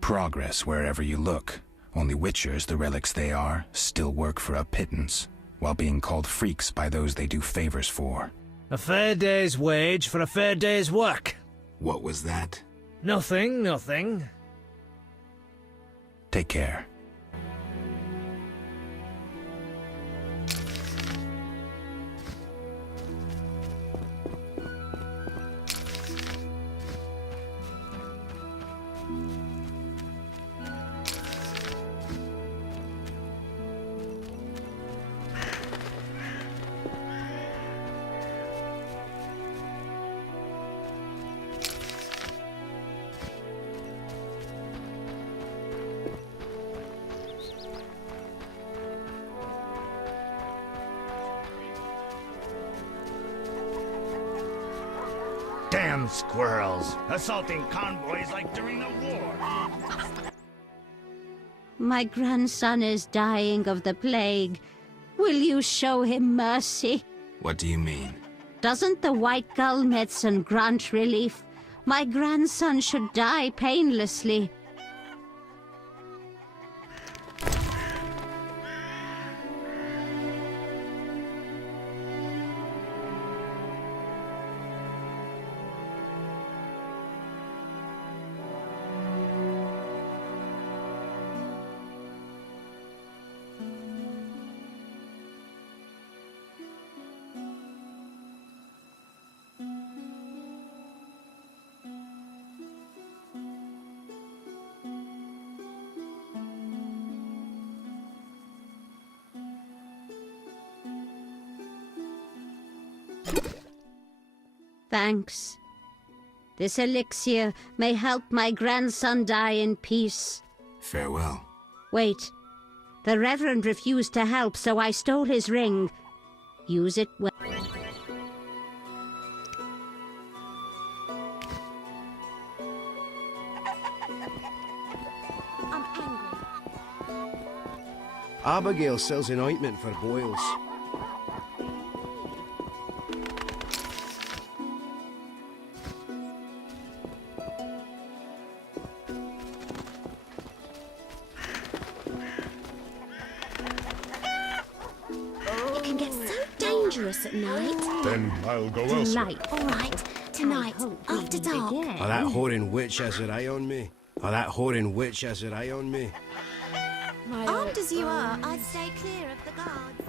Progress wherever you look. Only witchers, the relics they are, still work for a pittance, while being called freaks by those they do favors for. A fair day's wage for a fair day's work. What was that? Nothing, nothing. Take care. Damn squirrels. Assaulting convoys like during the war. My grandson is dying of the plague. Will you show him mercy? What do you mean? Doesn't the white gull medicine grant relief? My grandson should die painlessly. Thanks. This elixir may help my grandson die in peace. Farewell. Wait. The Reverend refused to help, so I stole his ring. Use it well. I'm angry. Abigail sells an ointment for boils. At night. Then I'll go elsewhere. All right, tonight, after dark. Oh, that whoring witch has her eye on me. Oh, that whoring witch has her eye on me. Armed as you are, I'd stay clear of the guards.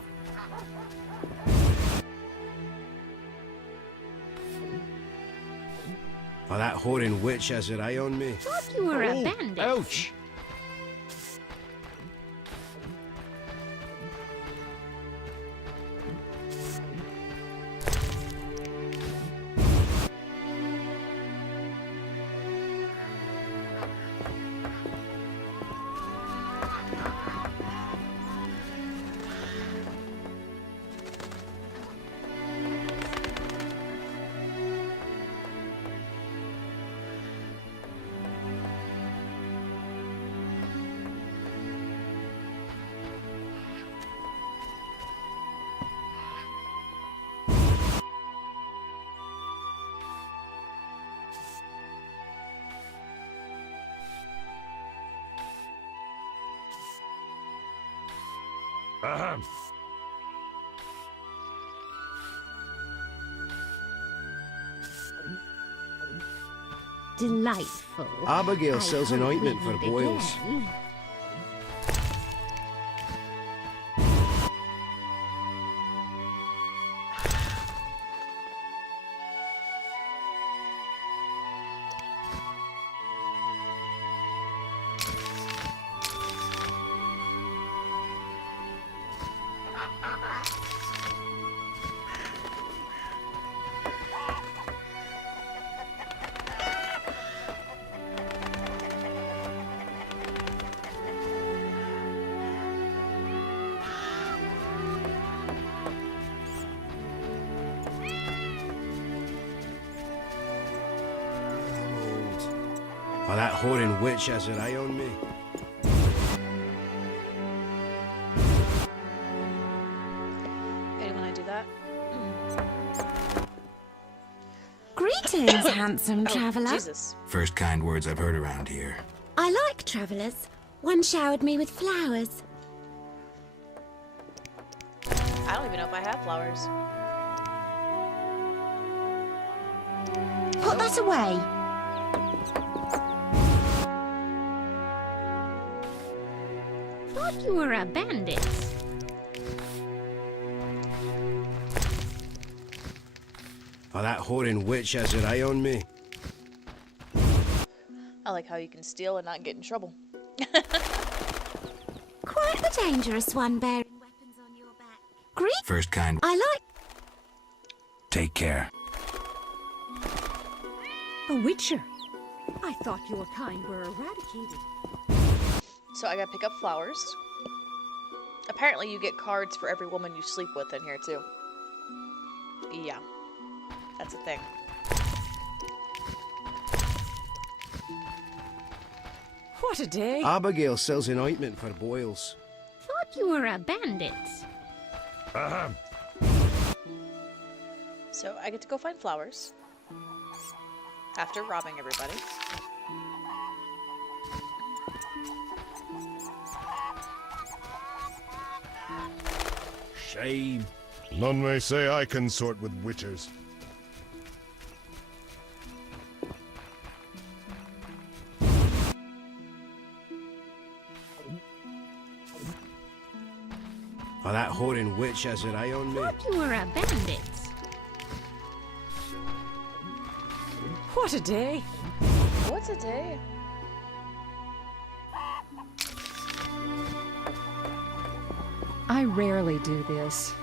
Oh, that whoring witch has her eye on me. Thought you were a bandit. Ouch! Ahem. Delightful. Abigail sells an ointment for boils. Oh, that whoring witch has her eye on me. Okay, when I do that. Greetings, handsome traveller. Jesus. First kind words I've heard around here. I like travellers. One showered me with flowers. I don't even know if I have flowers. Put that away. Thought you were a bandit. Oh, that whoring witch has her eye on me. I like how you can steal and not get in trouble. Quite the dangerous one, bearing weapons on your back. First kind. I like... Take care. A witcher. I thought your kind were eradicated. So I gotta pick up flowers. Apparently you get cards for every woman you sleep with in here too. Yeah. That's a thing. What a day. Abigail sells an ointment for boils. Thought you were a bandit. Ahem. So I get to go find flowers after robbing everybody. Shame. None may say I consort with witchers. Oh, that whoring witch has her eye on me. Thought you were a bandit. What a day. What's a day? I rarely do this.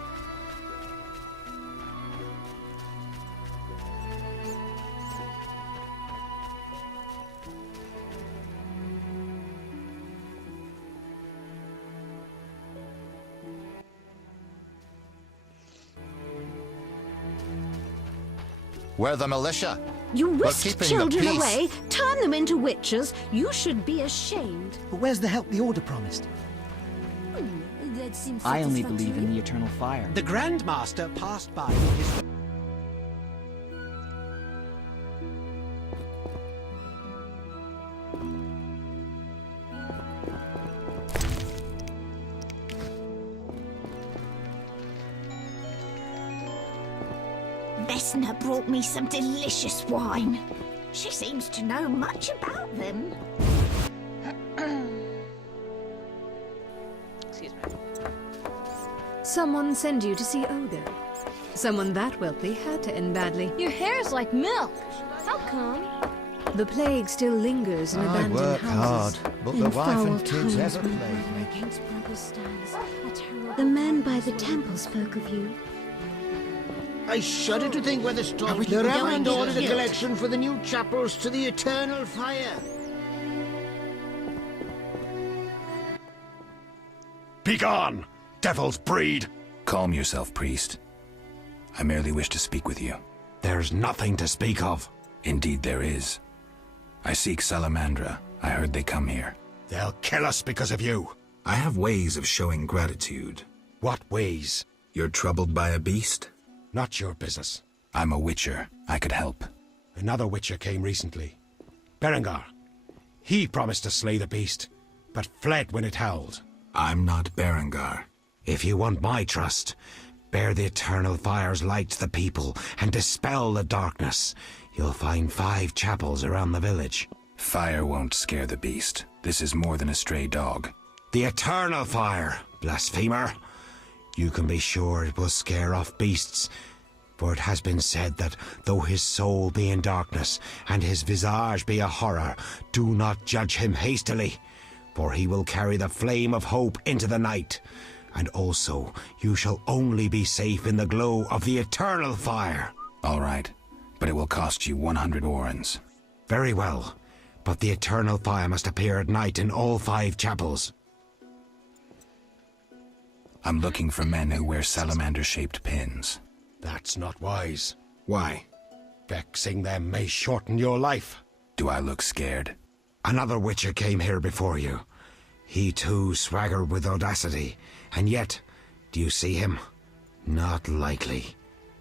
We're the militia. You We're whisked keeping the children peace. away, turn them into witches. You should be ashamed. But where's the help the Order promised? That seems I only satisfactory. believe in the eternal fire. The Grandmaster passed by with his... Vesna brought me some delicious wine. She seems to know much about them. Excuse me. Someone send you to see Odo. Someone that wealthy had to end badly. Your hair's like milk. How come? The plague still lingers in I abandoned work houses. hard, but the wife and kids ever plague me. Against brothers stands a terrible... The man by the temple spoke of you. I shudder to think where the storm... The Reverend ordered a collection for the new chapels to the eternal fire. Begone, devil's breed! Calm yourself, priest. I merely wish to speak with you. There's nothing to speak of. Indeed there is. I seek Salamandra. I heard they come here. They'll kill us because of you. I have ways of showing gratitude. What ways? You're troubled by a beast? Not your business. I'm a witcher. I could help. Another witcher came recently. Berengar. He promised to slay the beast, but fled when it howled. I'm not Berengar. If you want my trust, bear the eternal fire's light to the people and dispel the darkness. You'll find 5 chapels around the village. Fire won't scare the beast. This is more than a stray dog. The eternal fire, blasphemer. You can be sure it will scare off beasts, for it has been said that though his soul be in darkness and his visage be a horror, do not judge him hastily, for he will carry the flame of hope into the night. And also, you shall only be safe in the glow of the eternal fire. All right, but it will cost you 100 orens. Very well, but the eternal fire must appear at night in all 5 chapels. I'm looking for men who wear salamander-shaped pins. That's not wise. Why? Vexing them may shorten your life. Do I look scared? Another witcher came here before you. He too swaggered with audacity, and yet, do you see him? Not likely.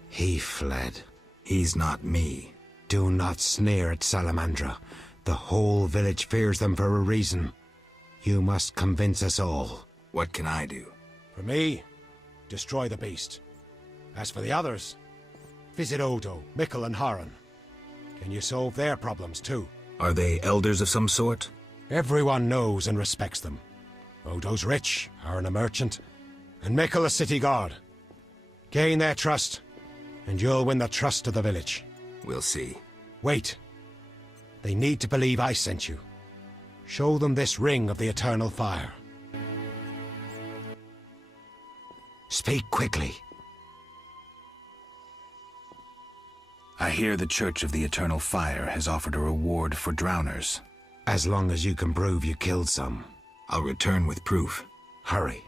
He fled. He's not me. Do not sneer at Salamandra. The whole village fears them for a reason. You must convince us all. What can I do? For me, destroy the beast. As for the others, visit Odo, Mikkel and Haran. Can you solve their problems too? Are they elders of some sort? Everyone knows and respects them. Odo's rich, Haran a merchant, and Mikkel a city guard. Gain their trust, and you'll win the trust of the village. We'll see. Wait. They need to believe I sent you. Show them this ring of the eternal fire. Speak quickly. I hear the Church of the Eternal Fire has offered a reward for drowners. As long as you can prove you killed some. I'll return with proof. Hurry.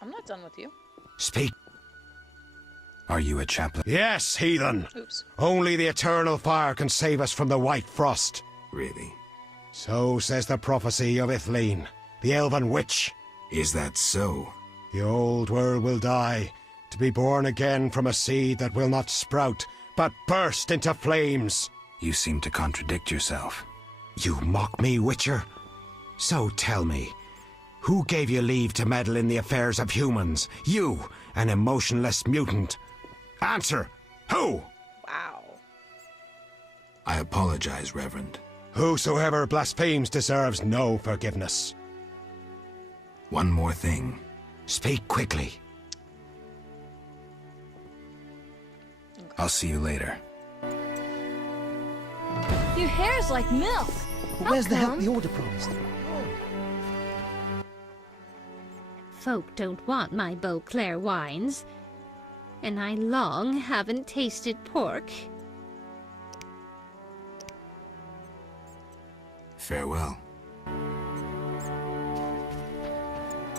I'm not done with you. Speak. Are you a chaplain? Yes, heathen. Oops. Only the Eternal Fire can save us from the White Frost. Really? So says the prophecy of Ithleen, the elven witch. Is that so? The old world will die, to be born again from a seed that will not sprout, but burst into flames. You seem to contradict yourself. You mock me, Witcher? So tell me, who gave you leave to meddle in the affairs of humans? You, an emotionless mutant. Answer! Who? Wow. I apologize, Reverend. Whosoever blasphemes deserves no forgiveness. One more thing. Speak quickly. I'll see you later. Your hair's like milk. Where's the help the Order promised? Folk don't want my Beauclair wines, and I long haven't tasted pork. Farewell.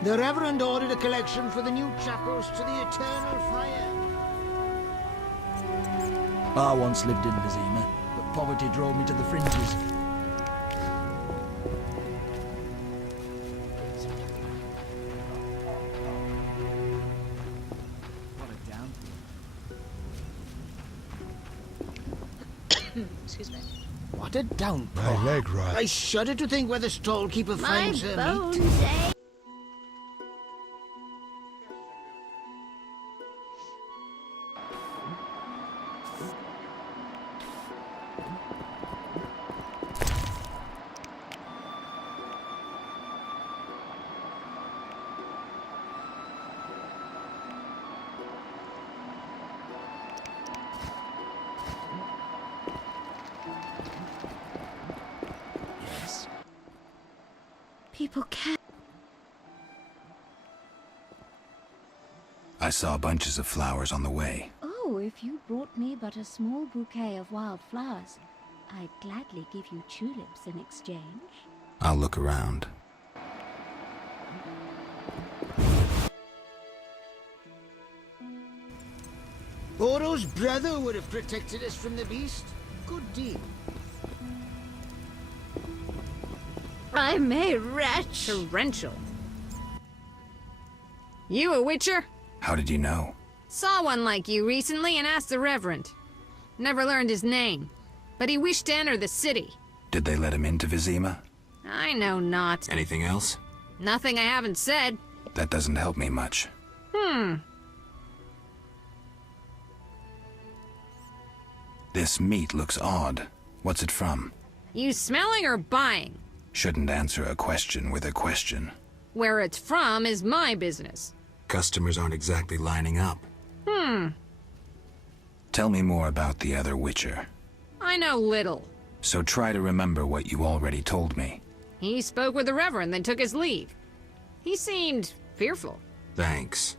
The Reverend ordered a collection for the new chapels to the Eternal Fire. I once lived in Vizima, but poverty drove me to the fringes. Excuse me. What a downpour. My leg right. I shudder to think where the stallkeeper finds her meat. People can't. I saw bunches of flowers on the way. Oh, if you brought me but a small bouquet of wild flowers, I'd gladly give you tulips in exchange. I'll look around. Oro's brother would have protected us from the beast. Good deed. I'm a wretch. Torrential. You a witcher? How did you know? Saw one like you recently and asked the Reverend. Never learned his name, but he wished to enter the city. Did they let him into Vizima? I know not. Anything else? Nothing I haven't said. That doesn't help me much. This meat looks odd. What's it from? You smelling or buying? Shouldn't answer a question with a question. Where it's from is my business. Customers aren't exactly lining up. Tell me more about the other Witcher. I know little. So try to remember what you already told me. He spoke with the Reverend, then took his leave. He seemed fearful. Thanks.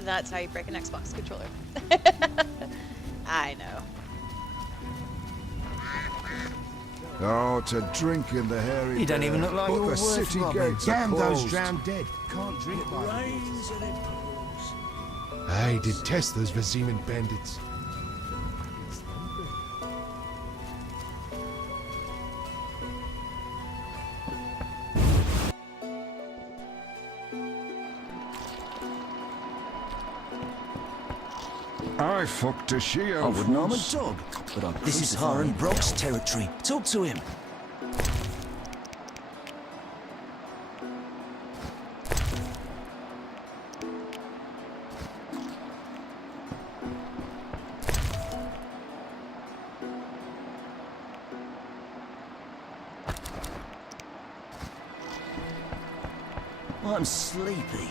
That's how you break an Xbox controller. I know. Oh, to drink in the hairy. You don't even look like but you're the worth city robbing. gates Damn are those closed. drowned dead. Can't drink It by rains and it pours. I detest those Vaziman bandits. I fucked a Shio. I wouldn't harm a dog, but I'm This is Haran Brock's territory. Talk to him. I'm sleepy.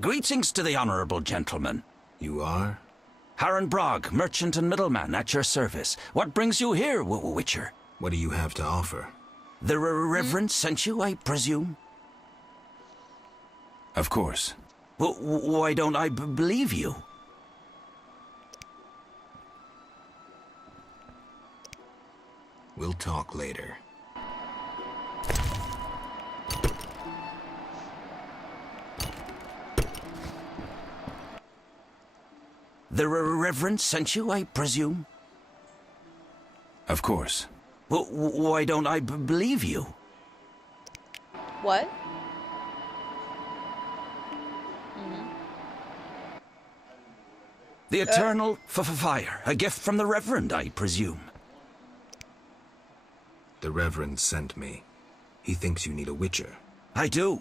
Greetings to the honourable gentleman. You are? Haran Brog, merchant and middleman, at your service. What brings you here, Witcher? What do you have to offer? The Reverend sent you, I presume? Of course. Why don't I believe you? We'll talk later. The Reverend sent you, I presume? Of course. Why don't I believe you? What? The Eternal Fire, a gift from the Reverend, I presume. The Reverend sent me. He thinks you need a Witcher. I do.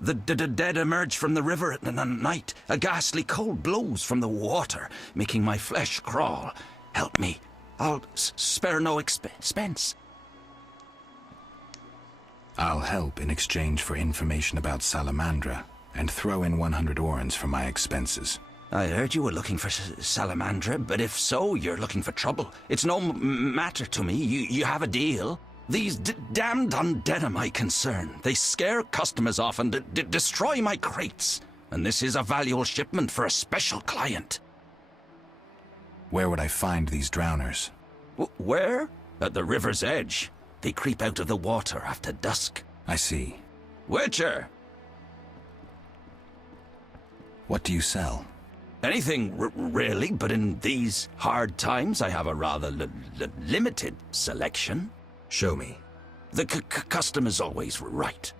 The dead emerge from the river at night. A ghastly cold blows from the water, making my flesh crawl. Help me. I'll spare no expense. I'll help in exchange for information about Salamandra, and throw in 100 orens for my expenses. I heard you were looking for Salamandra, but if so, you're looking for trouble. It's no matter to me. You have a deal. These damned undead are my concern. They scare customers off and destroy my crates. And this is a valuable shipment for a special client. Where would I find these drowners? Where? At the river's edge. They creep out of the water after dusk. I see. Witcher! What do you sell? Anything, really, but in these hard times I have a rather limited selection. Show me. The customer's always right.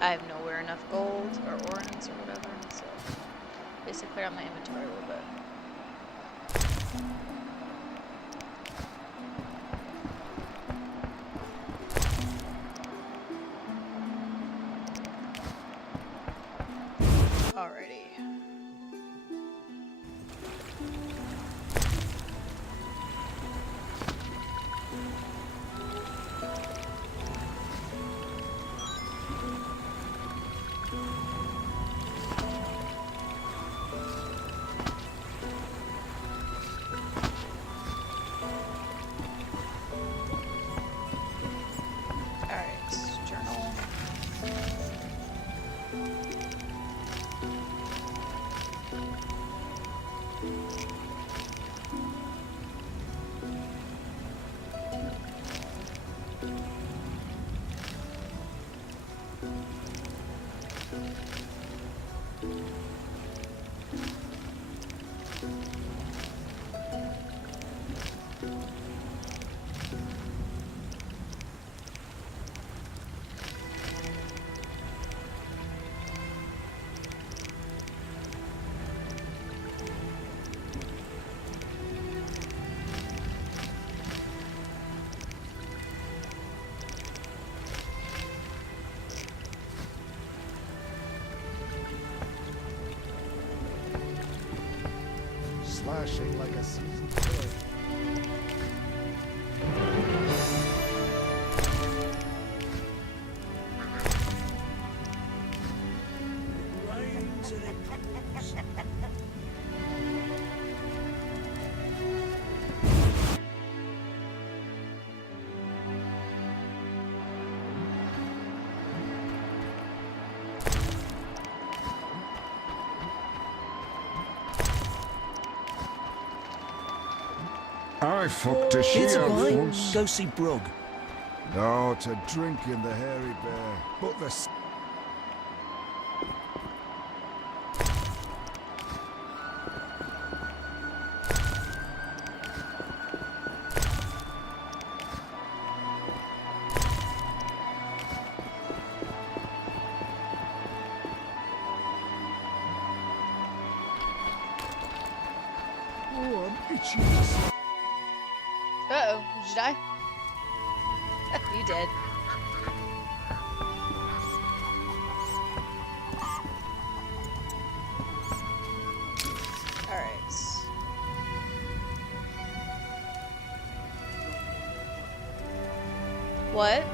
I have nowhere enough gold or ornaments or whatever, so basically clear out my inventory a little bit. Alrighty. Slashing like a seasoned killer. I fucked a sheep once. Go see Brug. No, to drink in the Hairy Bear. But the... Oh, I'm itchy. Uh-oh, did you die? You did. Alright. What?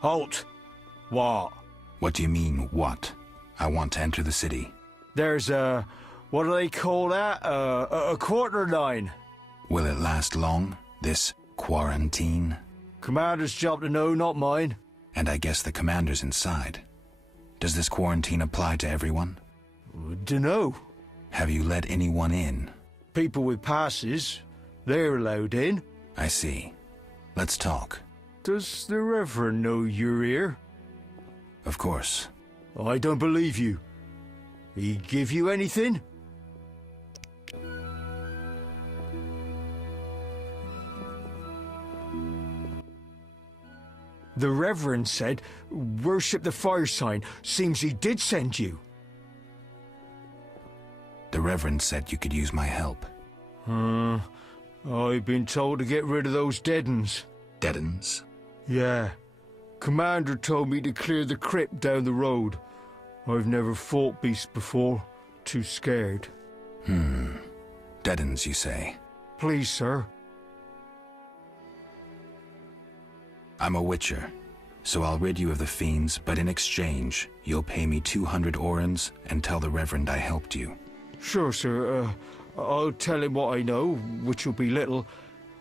Halt! What? What do you mean, what? I want to enter the city. There's a... what do they call that? A quarter line. Will it last long, this quarantine? Commander's job to know, not mine. And I guess the commander's inside. Does this quarantine apply to everyone? Dunno. Have you let anyone in? People with passes. They're allowed in. I see. Let's talk. Does the Reverend know you're here? Of course. I don't believe you. He give you anything? The Reverend said, worship the fire sign. Seems he did send you. The Reverend said you could use my help. I've been told to get rid of those dead uns. Dead uns? Yeah. Commander told me to clear the crypt down the road. I've never fought beasts before. Too scared. Dead uns, you say? Please, sir. I'm a witcher, so I'll rid you of the fiends, but in exchange, you'll pay me 200 orens and tell the Reverend I helped you. Sure, sir. I'll tell him what I know, which will be little,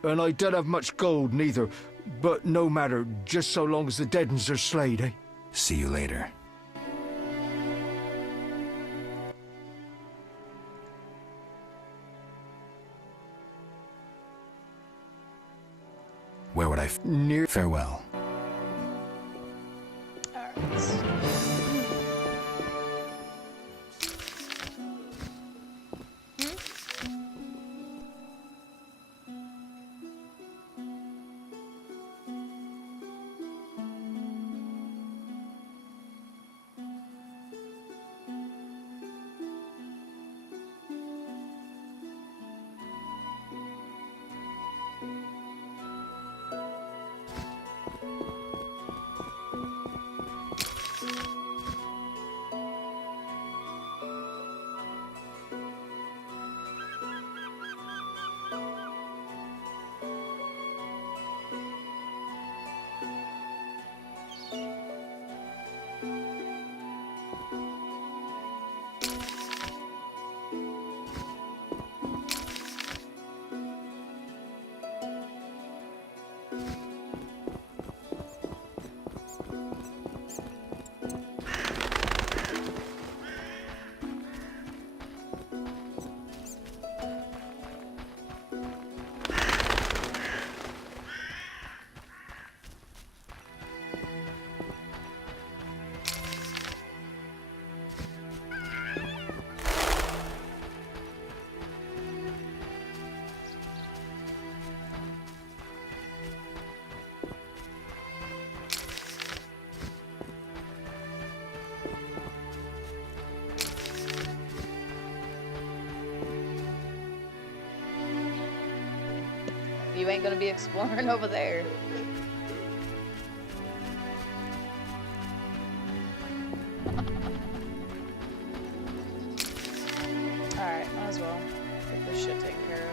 and I don't have much gold neither, but no matter, just so long as the dead uns are slayed, eh? See you later. Where would I near farewell? You ain't gonna be exploring over there. Alright, might as well get this shit taken care of.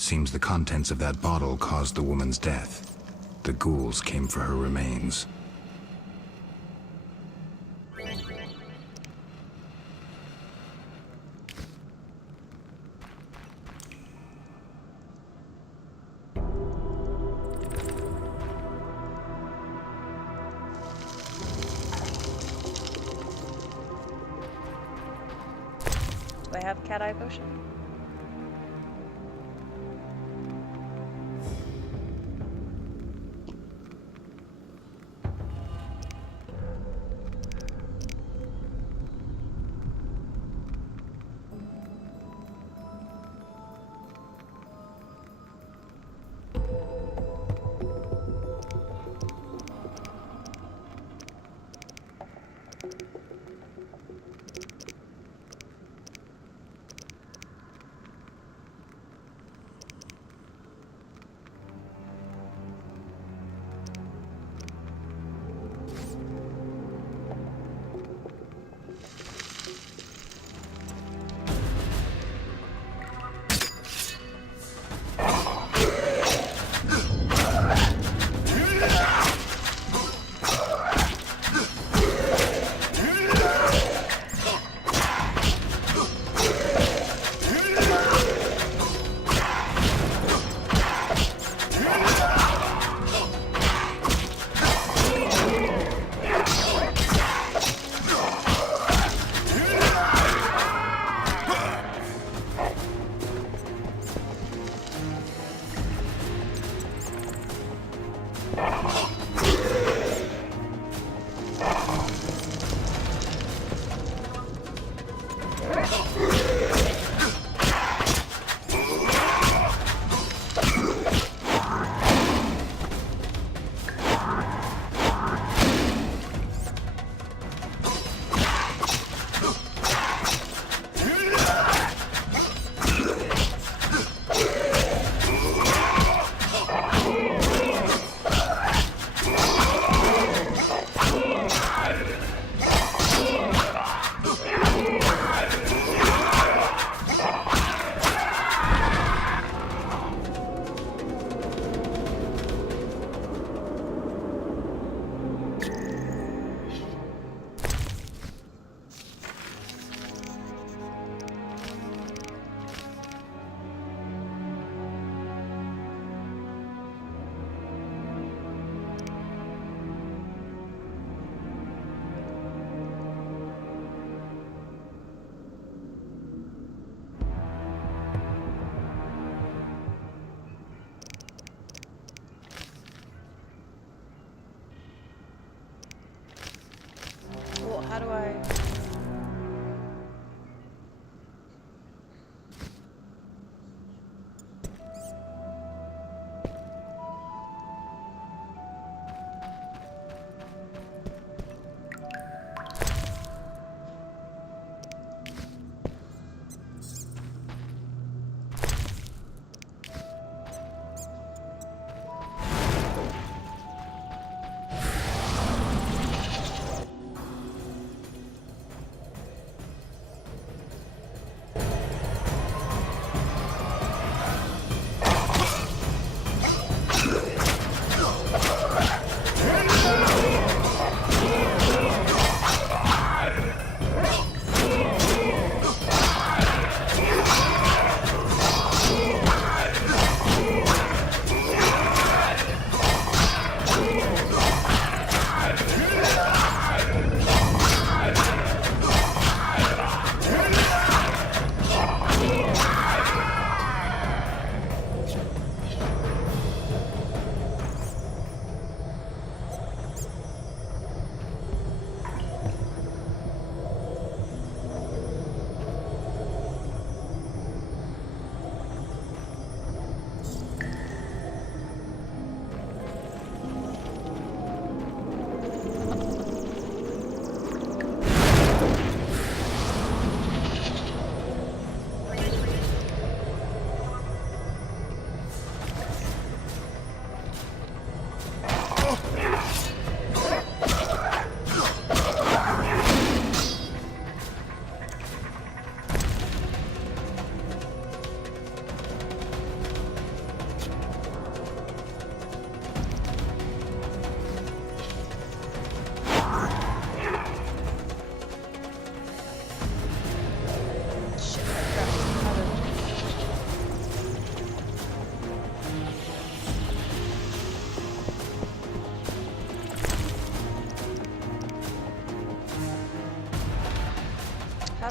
Seems the contents of that bottle caused the woman's death. The ghouls came for her remains. Do I have cat eye potion?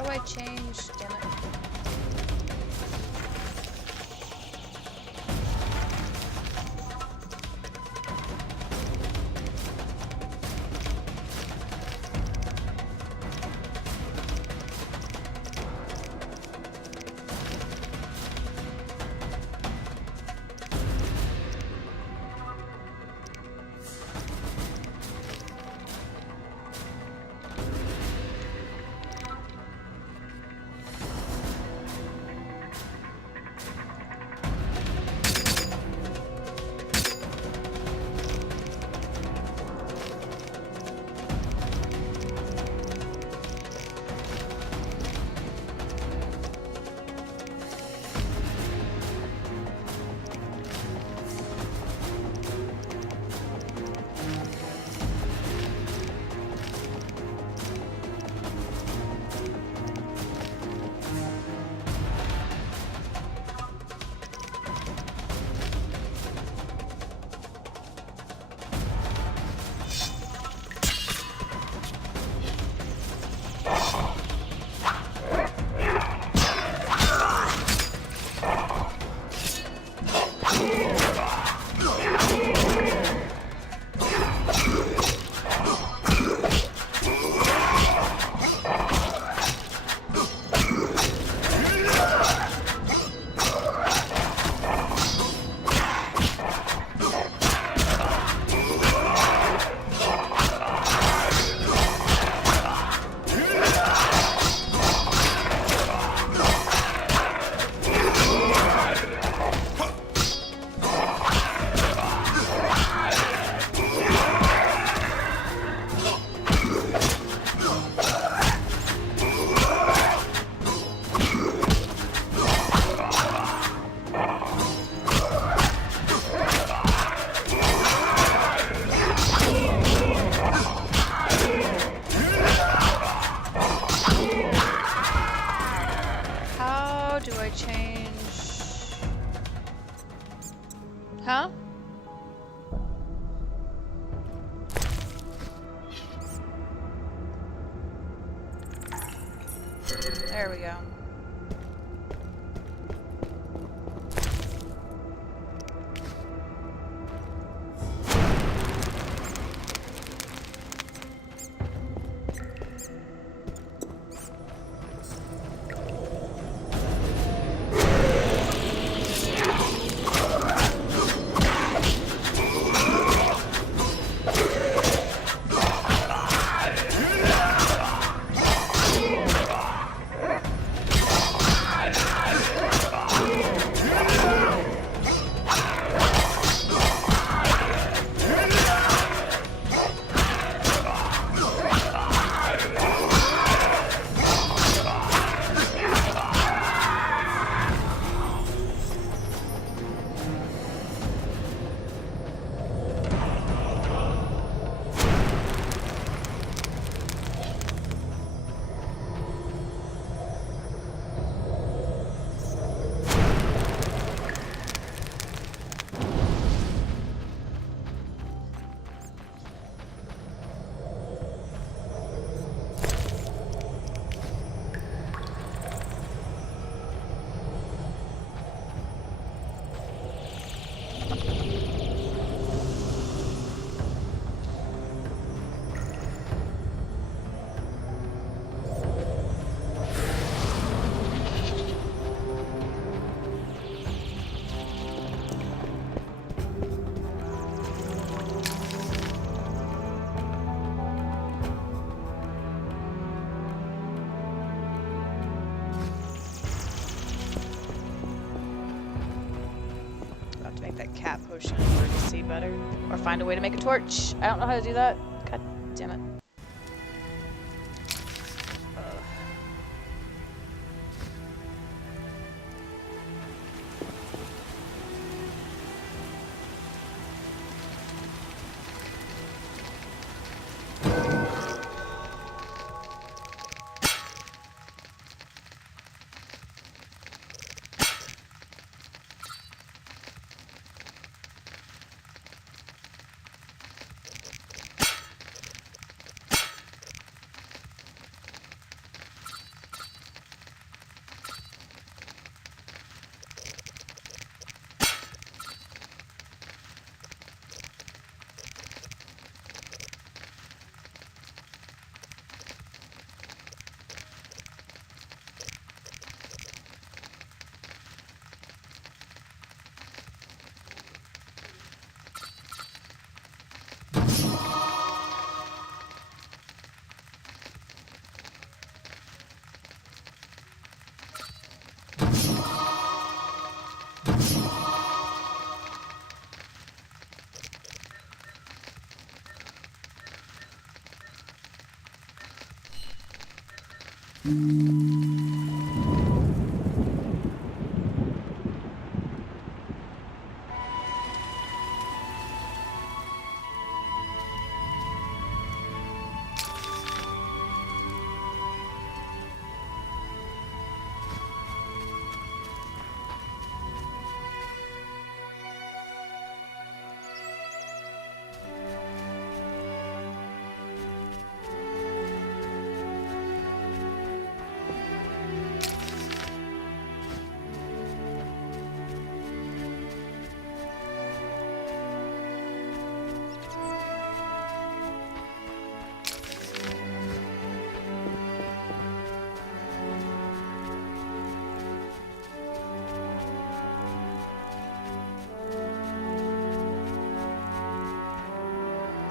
do I change? Damn it. Huh? There we go. That cat potion in order to see better. Or find a way to make a torch. I don't know how to do that. God damn it.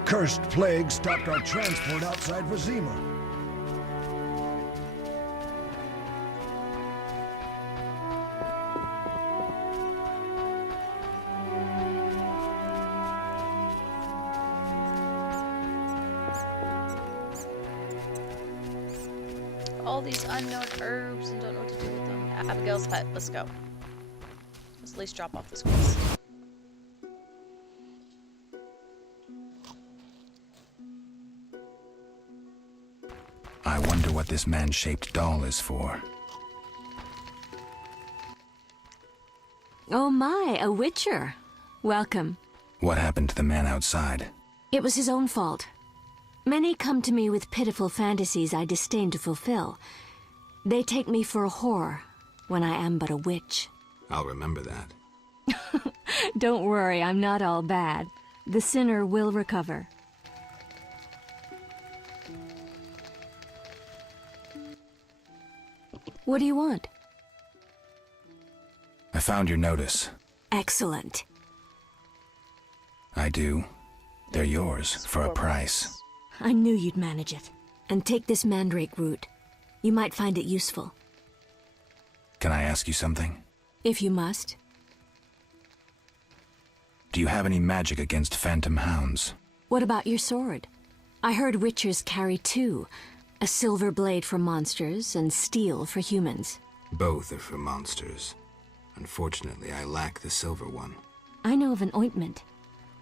Cursed plague stopped our transport outside Vizima. All these unknown herbs and don't know what to do with them. Abigail's pet, let's go. Let's at least drop off this quest. I wonder what this man-shaped doll is for. Oh my, a witcher. Welcome. What happened to the man outside? It was his own fault. Many come to me with pitiful fantasies I disdain to fulfill. They take me for a whore, when I am but a witch. I'll remember that. Don't worry, I'm not all bad. The sinner will recover. What do you want? I found your notice. Excellent. I do. They're yours, for a price. I knew you'd manage it. And take this mandrake root. You might find it useful. Can I ask you something? If you must. Do you have any magic against phantom hounds? What about your sword? I heard witchers carry two. A silver blade for monsters and steel for humans. Both are for monsters. Unfortunately, I lack the silver one. I know of an ointment.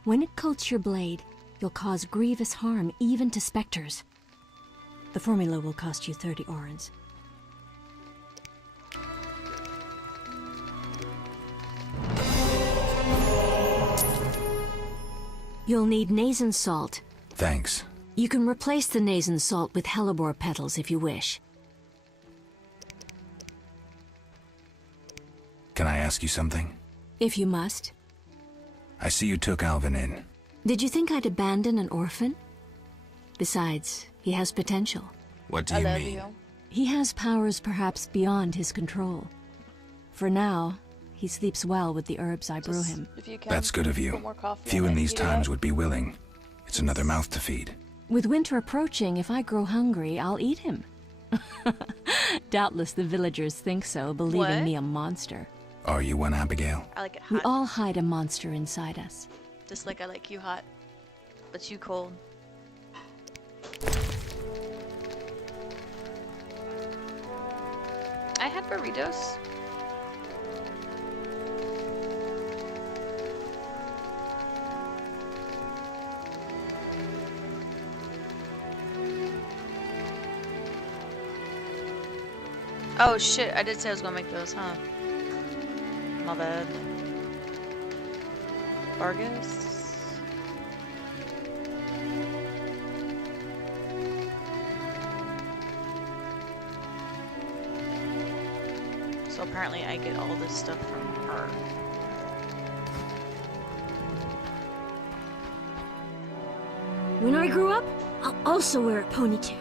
When it coats your blade, you'll cause grievous harm even to specters. The formula will cost you 30 orens. You'll need Nazen salt. Thanks. You can replace the Nazen salt with hellebore petals if you wish. Can I ask you something? If you must. I see you took Alvin in. Did you think I'd abandon an orphan? Besides, he has potential. What do you mean? He has powers perhaps beyond his control. For now, he sleeps well with the herbs I brew him. That's good of you. Few in these times would be willing. It's another mouth to feed. With winter approaching, if I grow hungry, I'll eat him. Doubtless the villagers think so, believing me a monster. Are you one, Abigail? I like it hot. We all hide a monster inside us. Just like I like you hot, but you cold. I had burritos. Oh shit, I did say I was gonna make those, huh? My bad. Vargas? So apparently I get all this stuff from her. When I grow up, I'll also wear a ponytail.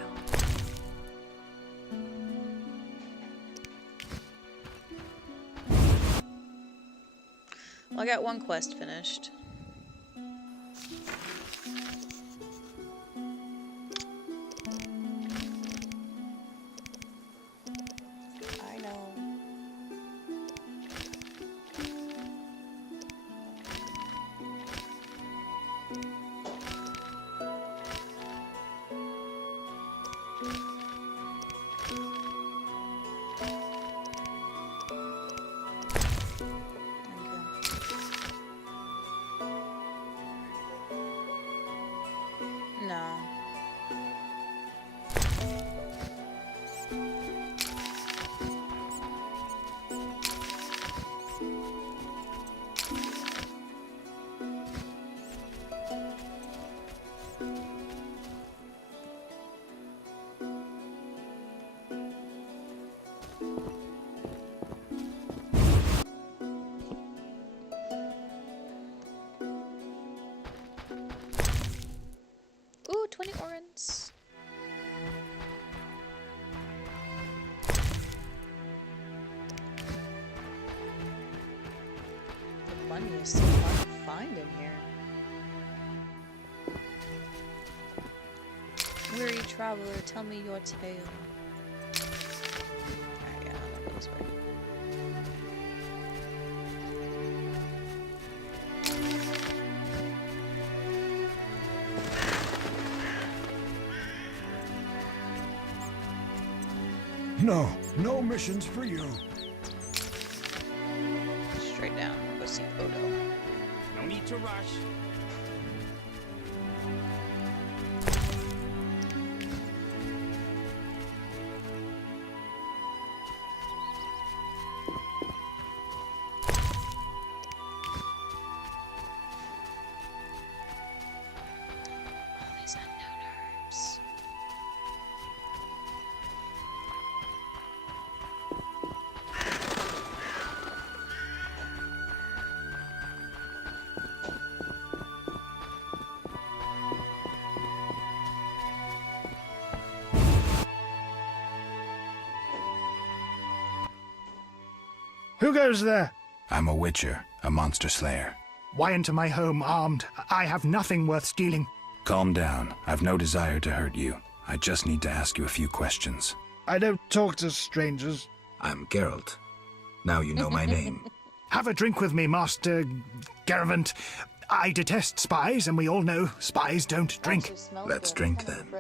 Well, I got one quest finished. I know. money is so hard to find in here. Weary traveler, tell me your tale. Alright, yeah, I'll go this way. No missions for you. Straight down. We'll go see Odo. No need to rush. All these unknown herbs. Who goes there? I'm a witcher, a monster slayer. Why into my home armed? I have nothing worth stealing. Calm down. I've no desire to hurt you. I just need to ask you a few questions. I don't talk to strangers. I'm Geralt. Now you know my name. Have a drink with me, Master Garavant. I detest spies, and we all know spies don't drink. Let's drink then.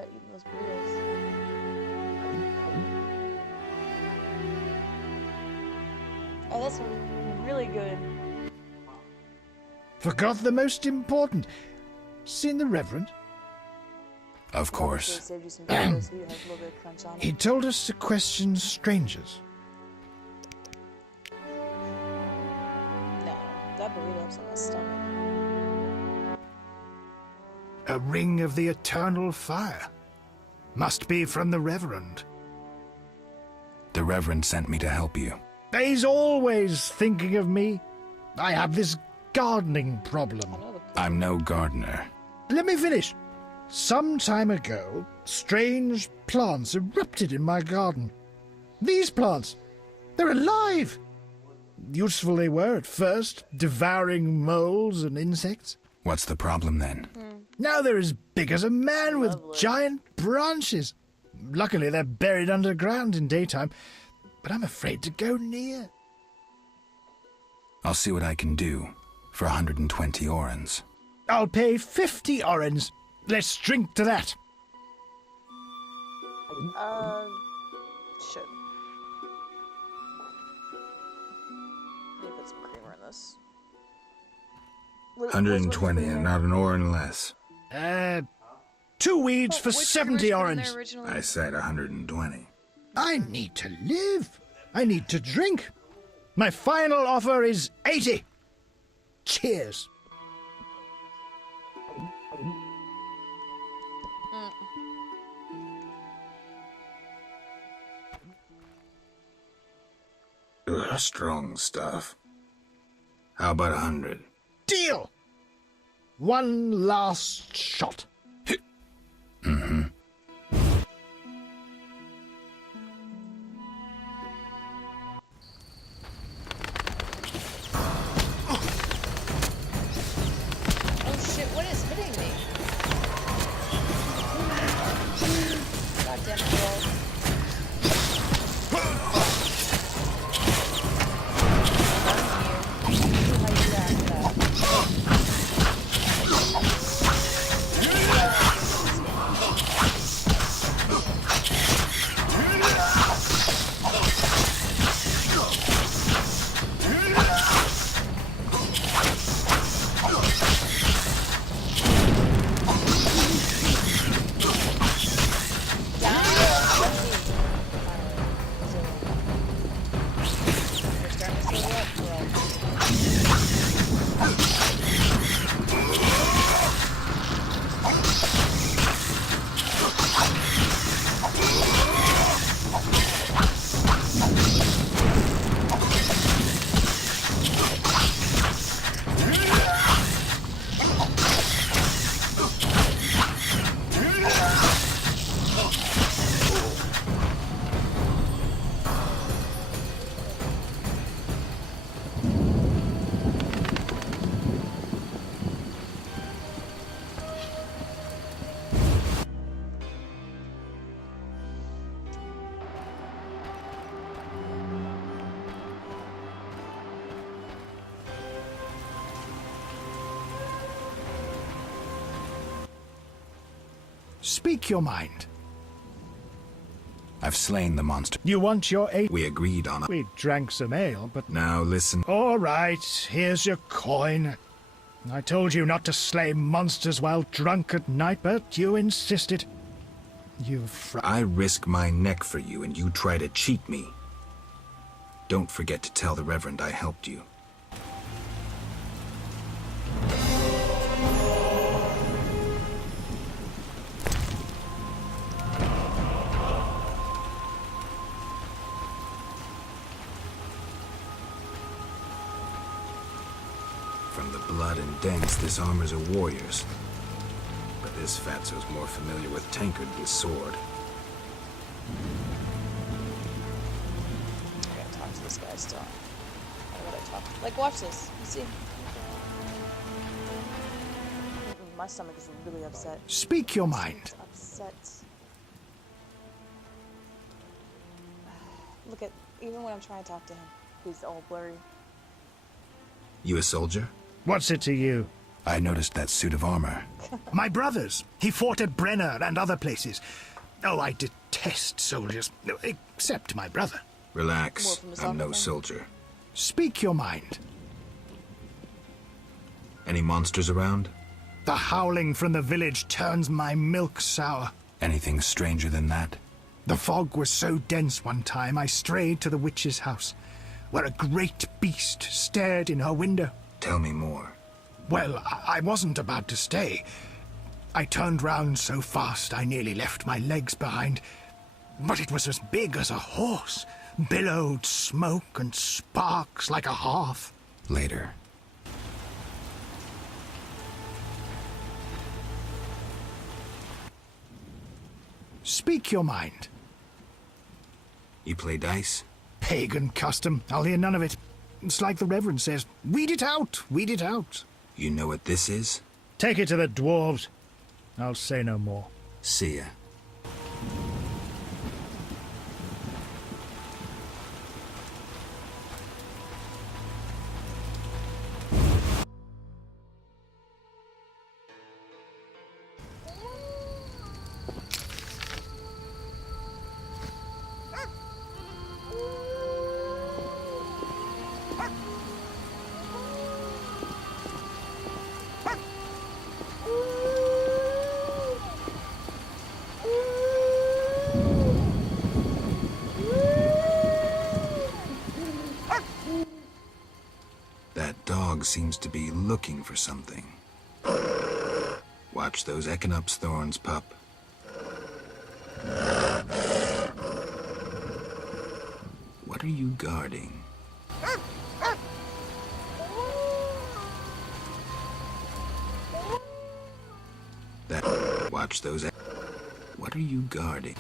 Oh, that's really good. Forgot the most important. Seen the Reverend? Of course. He told us to question strangers. No, that burrito's on my stomach. A ring of the eternal fire. Must be from the Reverend. The Reverend sent me to help you. He's always thinking of me. I have this gardening problem. I'm no gardener. Let me finish. Some time ago, strange plants erupted in my garden. These plants, they're alive. Useful they were at first, devouring moles and insects. What's the problem then? Now they're as big as a man with giant branches. Luckily, they're buried underground in daytime, but I'm afraid to go near. I'll see what I can do for 120 orens. I'll pay 50 orens. Let's drink to that. Shit. Let me put some creamer in this. 120 and not an oren less. 2 weeds for 70 orens. I said 120. I need to live. I need to drink. My final offer is 80. Cheers. Ugh, strong stuff. How about 100? Deal. One last shot. Mm-hmm. Oh shit, what is hitting me? God damn it, girl. Speak your mind. I've slain the monster. You want your aid? We agreed on it. We drank some ale, but... Now listen. All right, here's your coin. I told you not to slay monsters while drunk at night, but you insisted. I risk my neck for you, and you try to cheat me. Don't forget to tell the Reverend I helped you. From the blood and dents, this armor's a warrior's. But this fatso's more familiar with tankard than sword. I gotta talk to this guy still. How would I talk? Like, watch this. You see? My stomach is really upset. Speak your mind. Upset. Look at, even when I'm trying to talk to him, he's all blurry. You a soldier? What's it to you? I noticed that suit of armor. My brother's. He fought at Brenner and other places. Oh, I detest soldiers. Except my brother. Relax. I'm no soldier. Speak your mind. Any monsters around? The howling from the village turns my milk sour. Anything stranger than that? The fog was so dense one time I strayed to the witch's house, where a great beast stared in her window. Tell me more. Well, I wasn't about to stay. I turned round so fast I nearly left my legs behind. But it was as big as a horse, billowed smoke and sparks like a hearth. Later. Speak your mind. You play dice? Pagan custom. I'll hear none of it. It's like the Reverend says, weed it out, weed it out. You know what this is? Take it to the dwarves. I'll say no more. See ya. Seems to be looking for something. Watch those Echinop's thorns, pup. What are you guarding? Watch those. What are you guarding?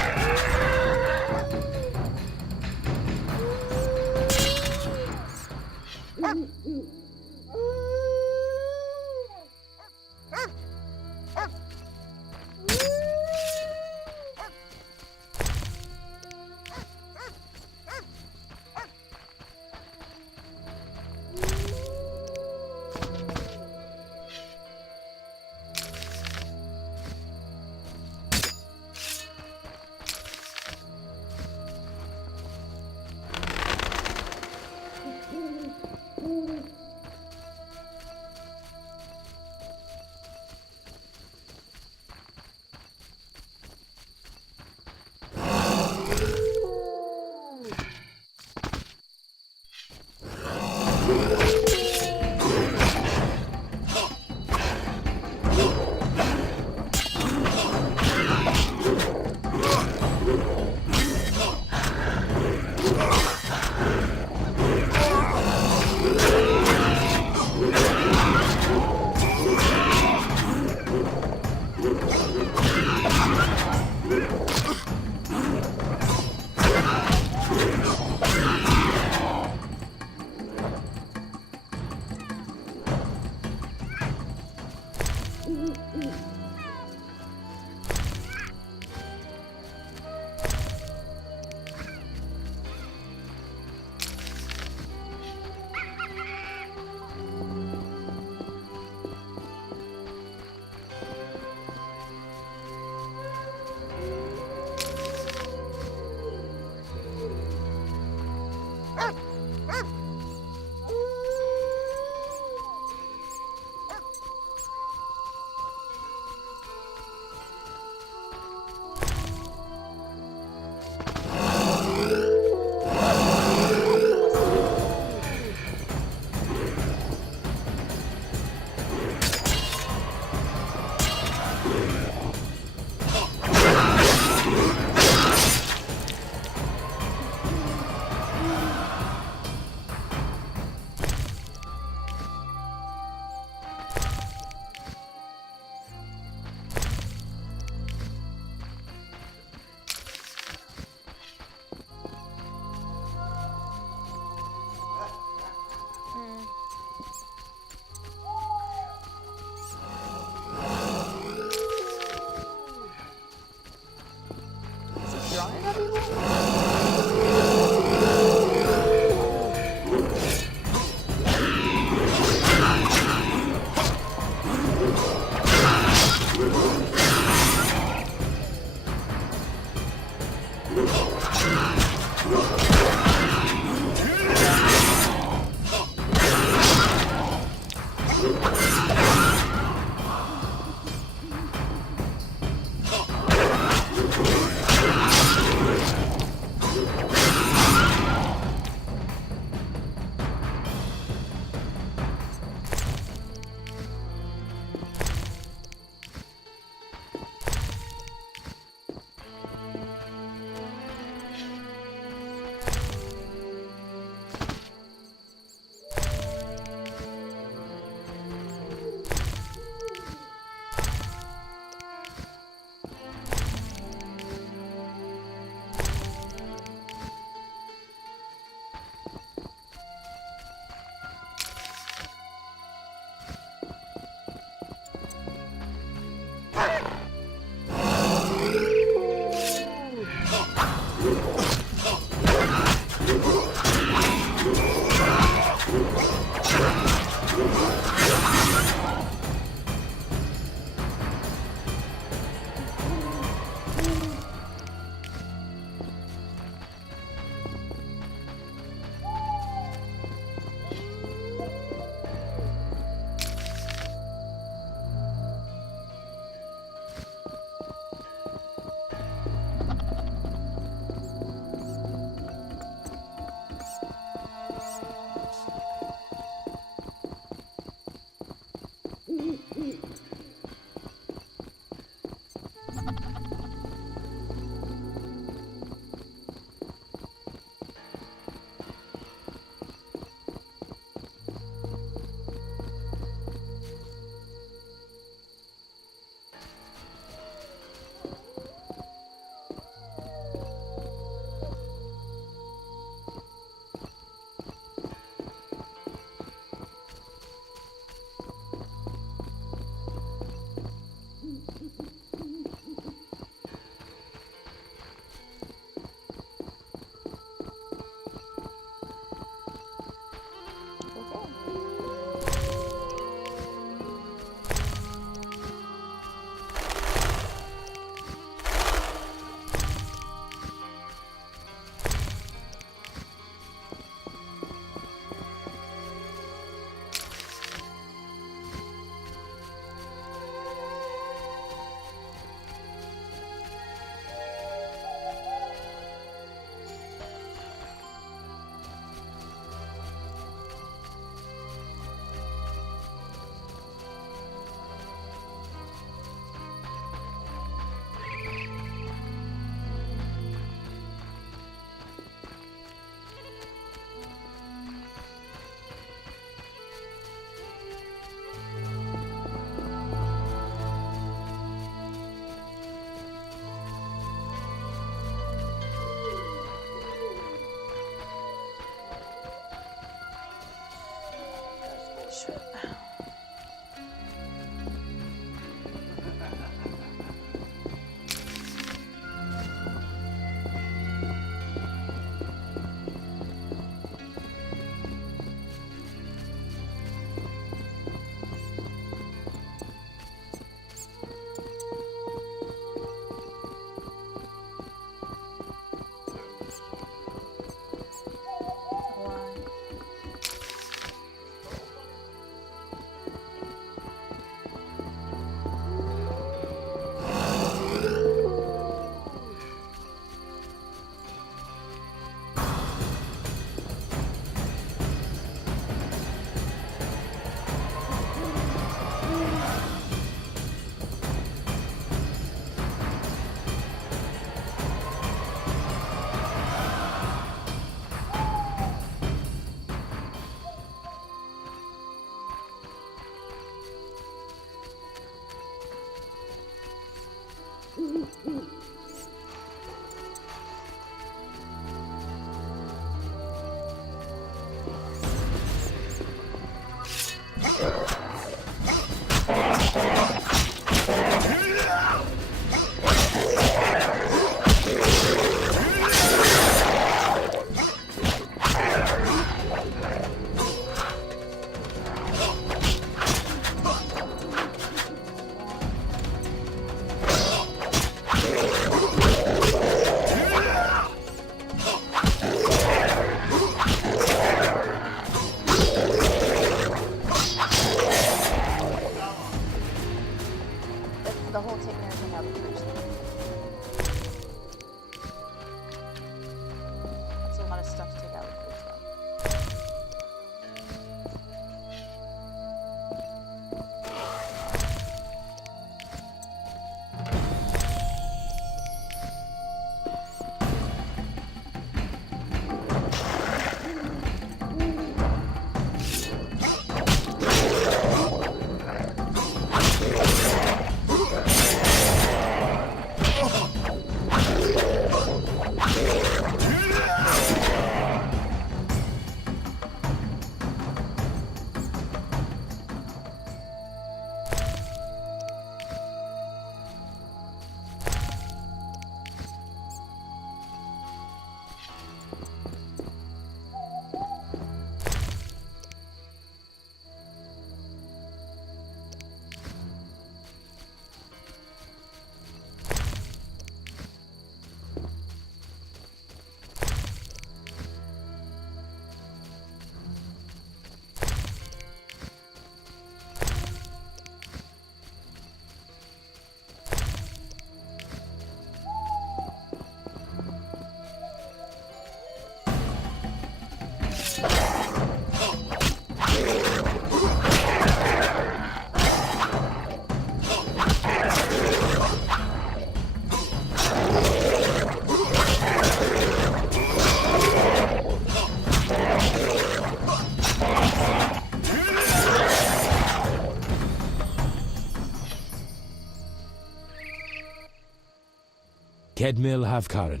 Kedmil Havkaran.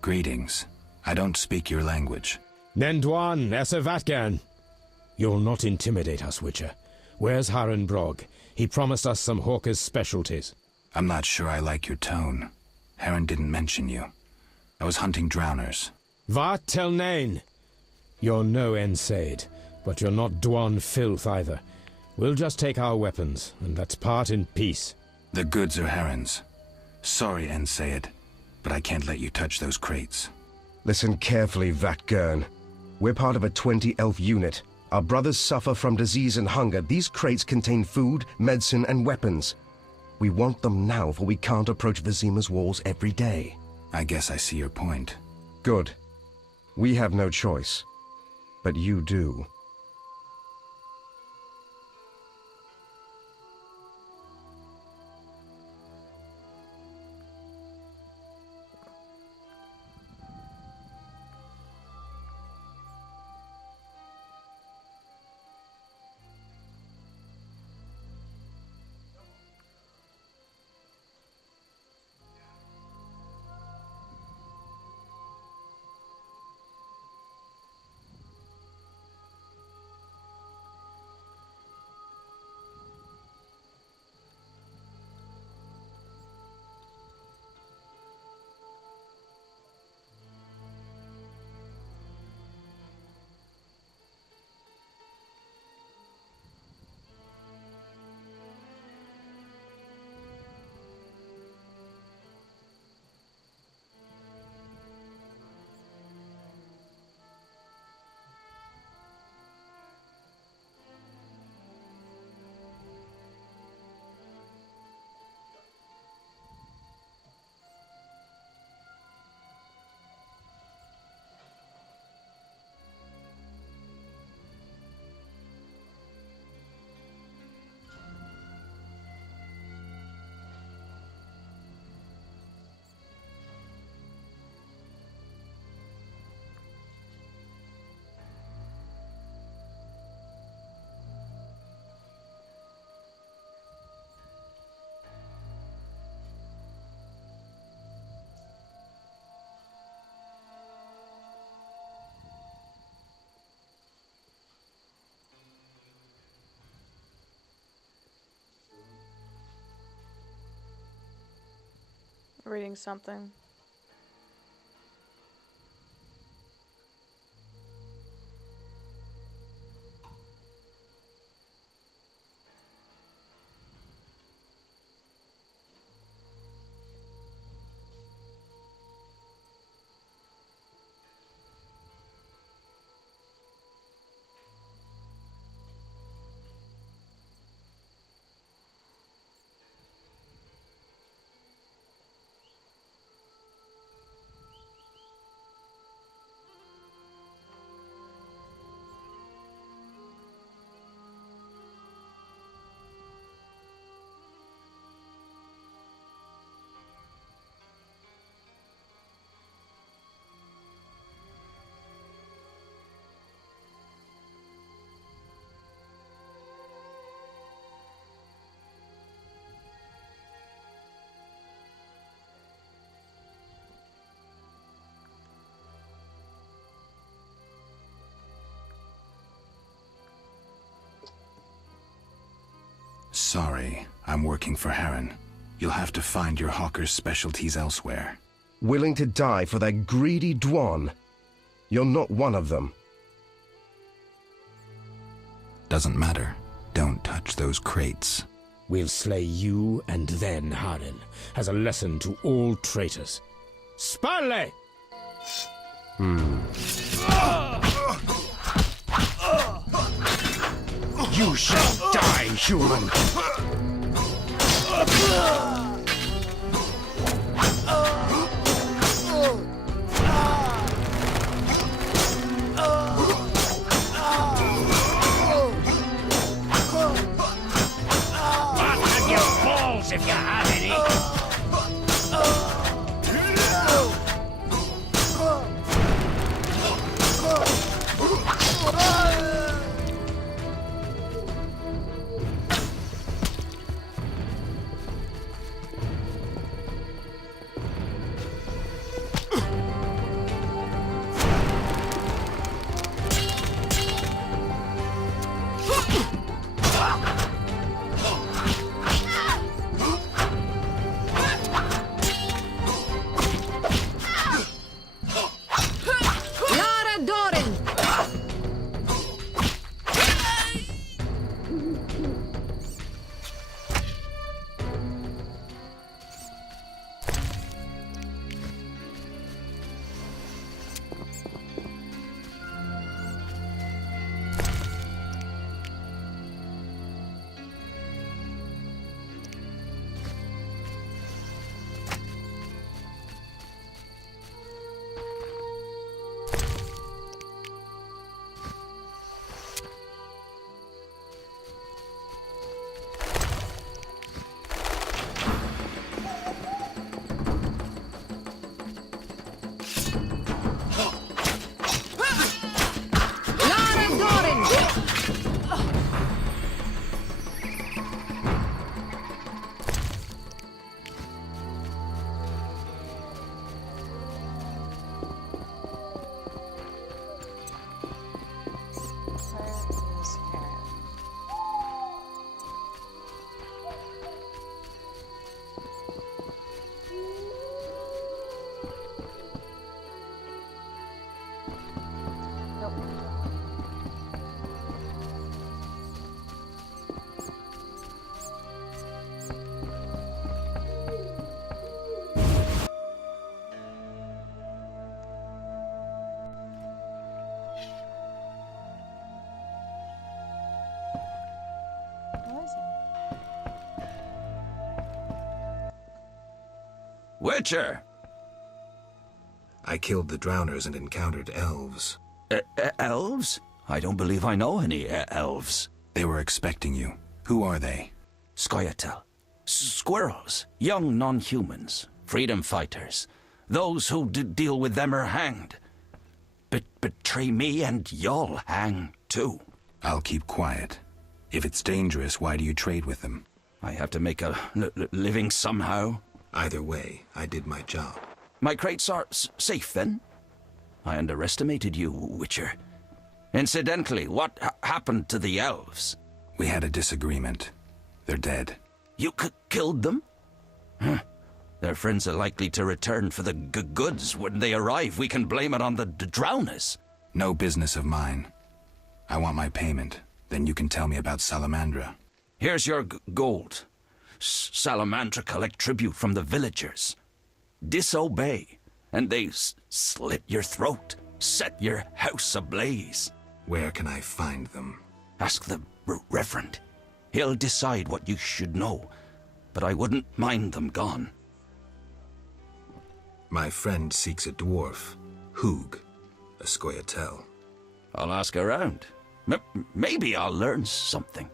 Greetings. I don't speak your language. Nendwan Esavatgan. You'll not intimidate us, Witcher. Where's Haran Brog? He promised us some Hawker's specialties. I'm not sure I like your tone. Heron didn't mention you. I was hunting drowners. Vat tel nein. You're no Ensaid, but you're not Dwan filth either. We'll just take our weapons, and let's part in peace. The goods are Heron's. Sorry, Ensaid, but I can't let you touch those crates. Listen carefully, Vatgern. We're part of a 20-elf unit. Our brothers suffer from disease and hunger. These crates contain food, medicine, and weapons. We want them now, for we can't approach Vizima's walls every day. I guess I see your point. Good. We have no choice. But you do. Reading something. Sorry, I'm working for Heron. You'll have to find your hawker's specialties elsewhere. Willing to die for that greedy Dwan? You're not one of them. Doesn't matter. Don't touch those crates. We'll slay you and then Harin, as a lesson to all traitors. Sparley! You shall die, human! Bust your balls if you have any! Witcher! I killed the Drowners and encountered elves. Elves? I don't believe I know any elves. They were expecting you. Who are they? Scoia'tael. Squirrels. Young non-humans. Freedom fighters. Those who deal with them are hanged. Betray me and you'll hang too. I'll keep quiet. If it's dangerous, why do you trade with them? I have to make a living somehow. Either way, I did my job. My crates are safe then? I underestimated you, Witcher. Incidentally, what happened to the elves? We had a disagreement. They're dead. You killed them? Their friends are likely to return for the goods. When they arrive, we can blame it on the Drowners. No business of mine. I want my payment. Then you can tell me about Salamandra. Here's your gold. Salamandra collect tribute from the villagers. Disobey, and they slit your throat, set your house ablaze. Where can I find them? Ask the Reverend. He'll decide what you should know, but I wouldn't mind them gone. My friend seeks a dwarf, Hugh, a Scoia'tael. I'll ask around. Maybe I'll learn something.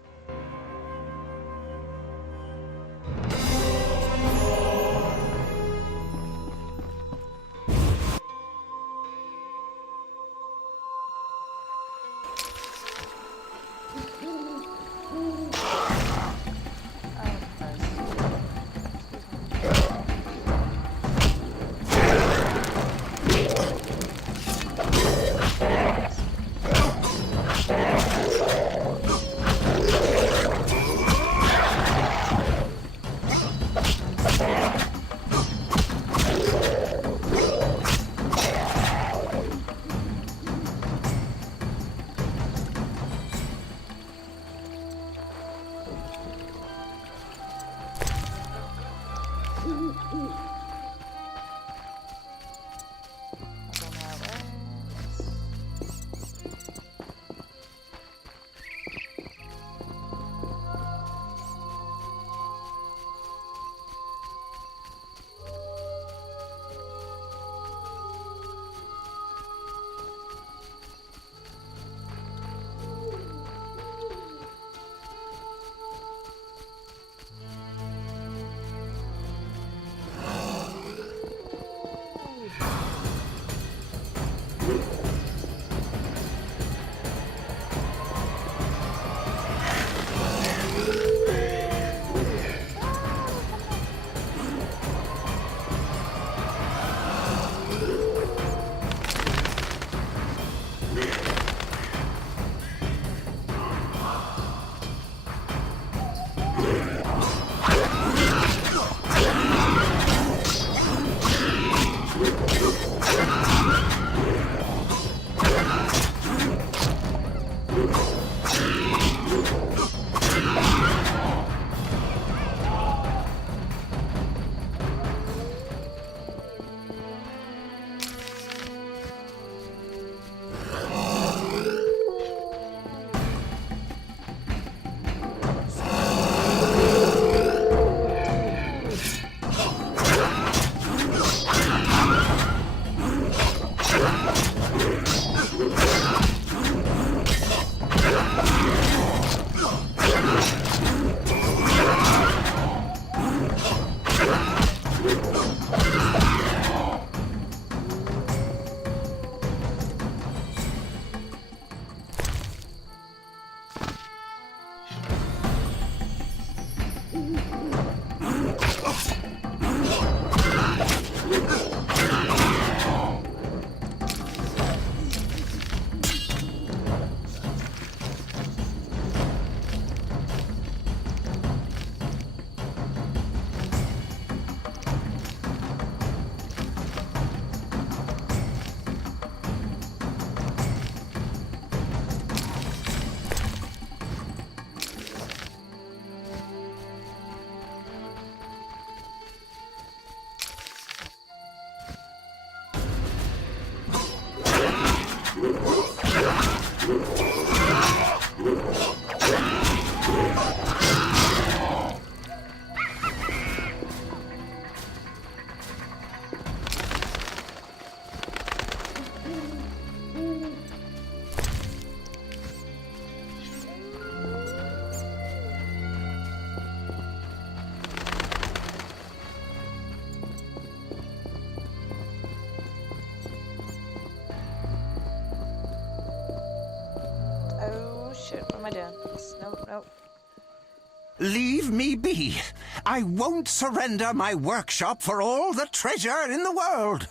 Leave me be. I won't surrender my workshop for all the treasure in the world.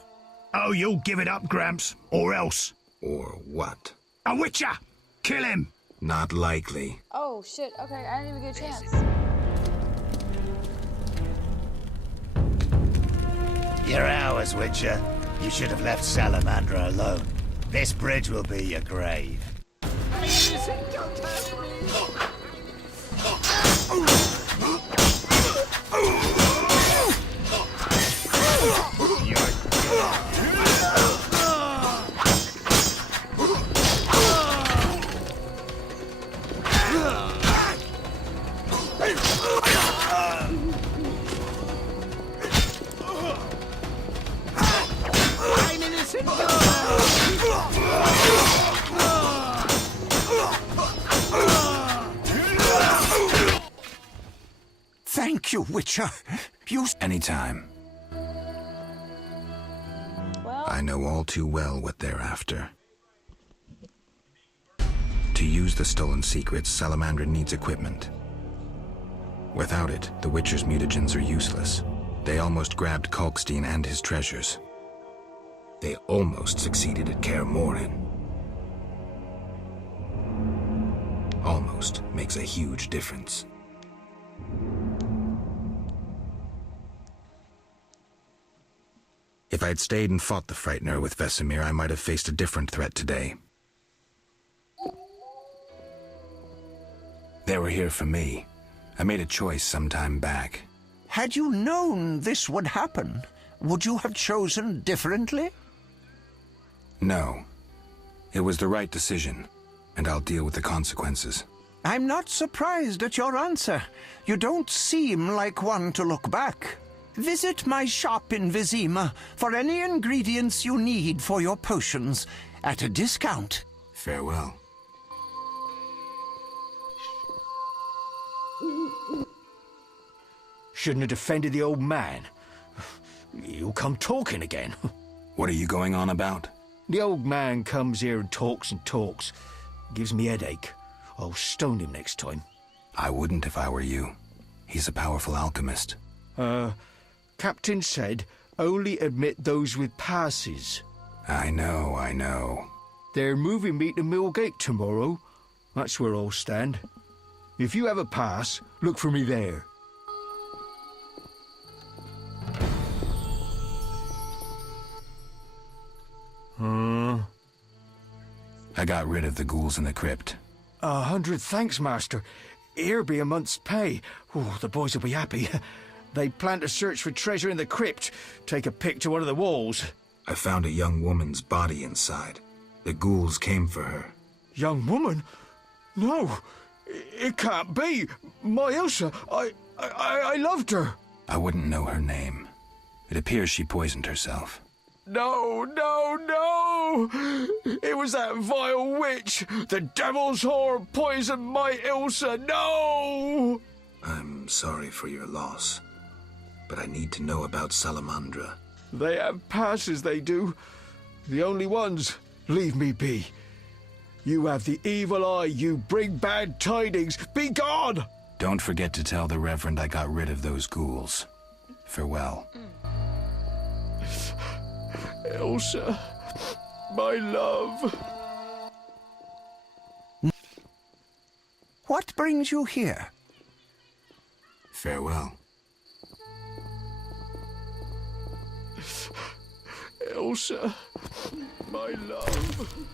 Oh, you'll give it up, Gramps, or else. Or what? A witcher! Kill him! Not likely. Oh shit, okay, I didn't even get a chance. You're ours, Witcher. You should have left Salamandra alone. This bridge will be your grave. I'm innocent. Thank you, Witcher. Anytime. Well, I know all too well what they're after. To use the stolen secrets, Salamandra needs equipment. Without it, the Witcher's mutagens are useless. They almost grabbed Kalkstein and his treasures. They almost succeeded at Kaer Morhen. Almost makes a huge difference. If I'd stayed and fought the Frightener with Vesemir, I might have faced a different threat today. They were here for me. I made a choice some time back. Had you known this would happen, would you have chosen differently? No. It was the right decision, and I'll deal with the consequences. I'm not surprised at your answer. You don't seem like one to look back. Visit my shop in Vizima for any ingredients you need for your potions at a discount. Farewell. Shouldn't have defended the old man. You come talking again. What are you going on about? The old man comes here and talks and talks. Gives me headache. I'll stone him next time. I wouldn't if I were you. He's a powerful alchemist. Captain said only admit those with passes. I know. They're moving me to Millgate tomorrow. That's where I'll stand. If you have a pass, look for me there. I got rid of the ghouls in the crypt. 100 thanks, Master. Here be a month's pay. Oh, the boys will be happy. They plan to search for treasure in the crypt. Take a pic to one of the walls. I found a young woman's body inside. The ghouls came for her. Young woman? No, it can't be. My Ilsa, I loved her. I wouldn't know her name. It appears she poisoned herself. No! It was that vile witch! The devil's whore poisoned my Ilsa! No! I'm sorry for your loss, but I need to know about Salamandra. They have passes, they do. The only ones. Leave me be. You have the evil eye, you bring bad tidings. Be gone! Don't forget to tell the Reverend I got rid of those ghouls. Farewell. Ilsa, my love. What brings you here? Farewell. Ilsa, my love.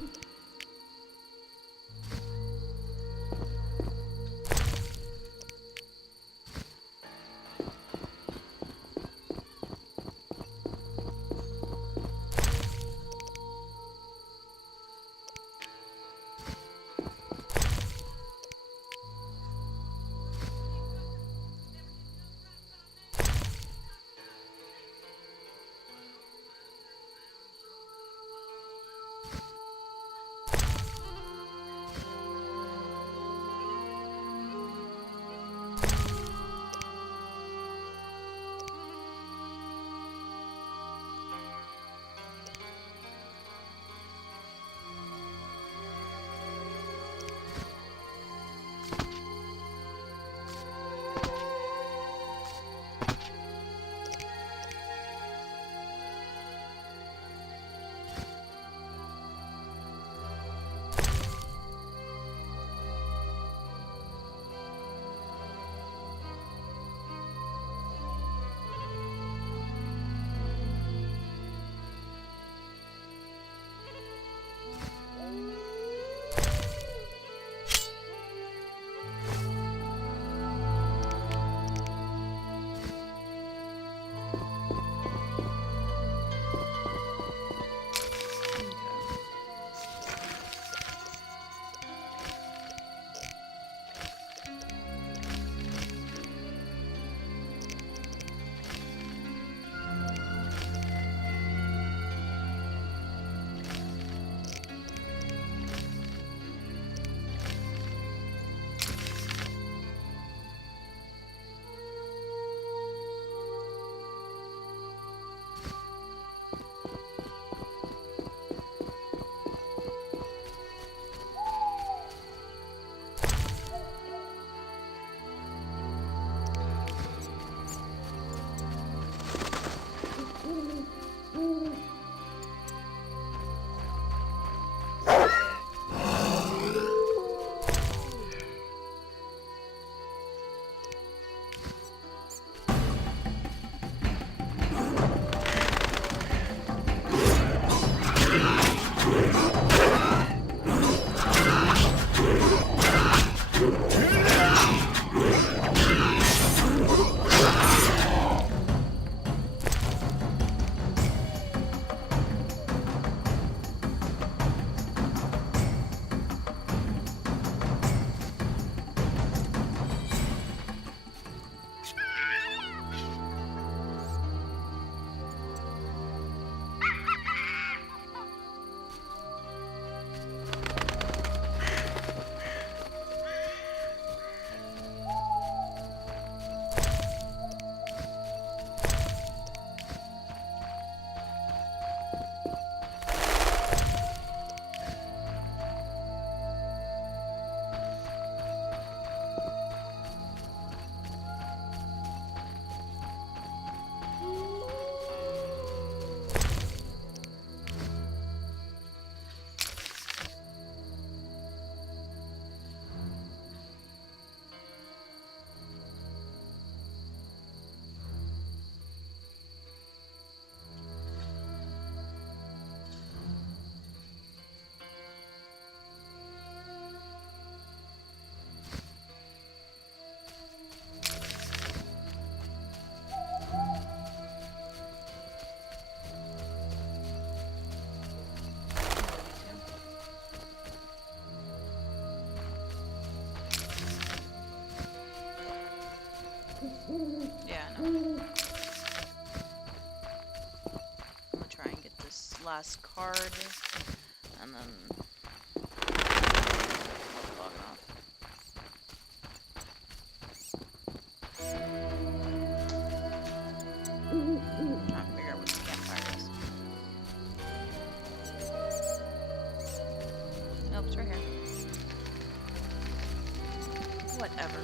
last card, and then log it off. Trying to figure out what the campfire is. Nope, it's right here. Whatever.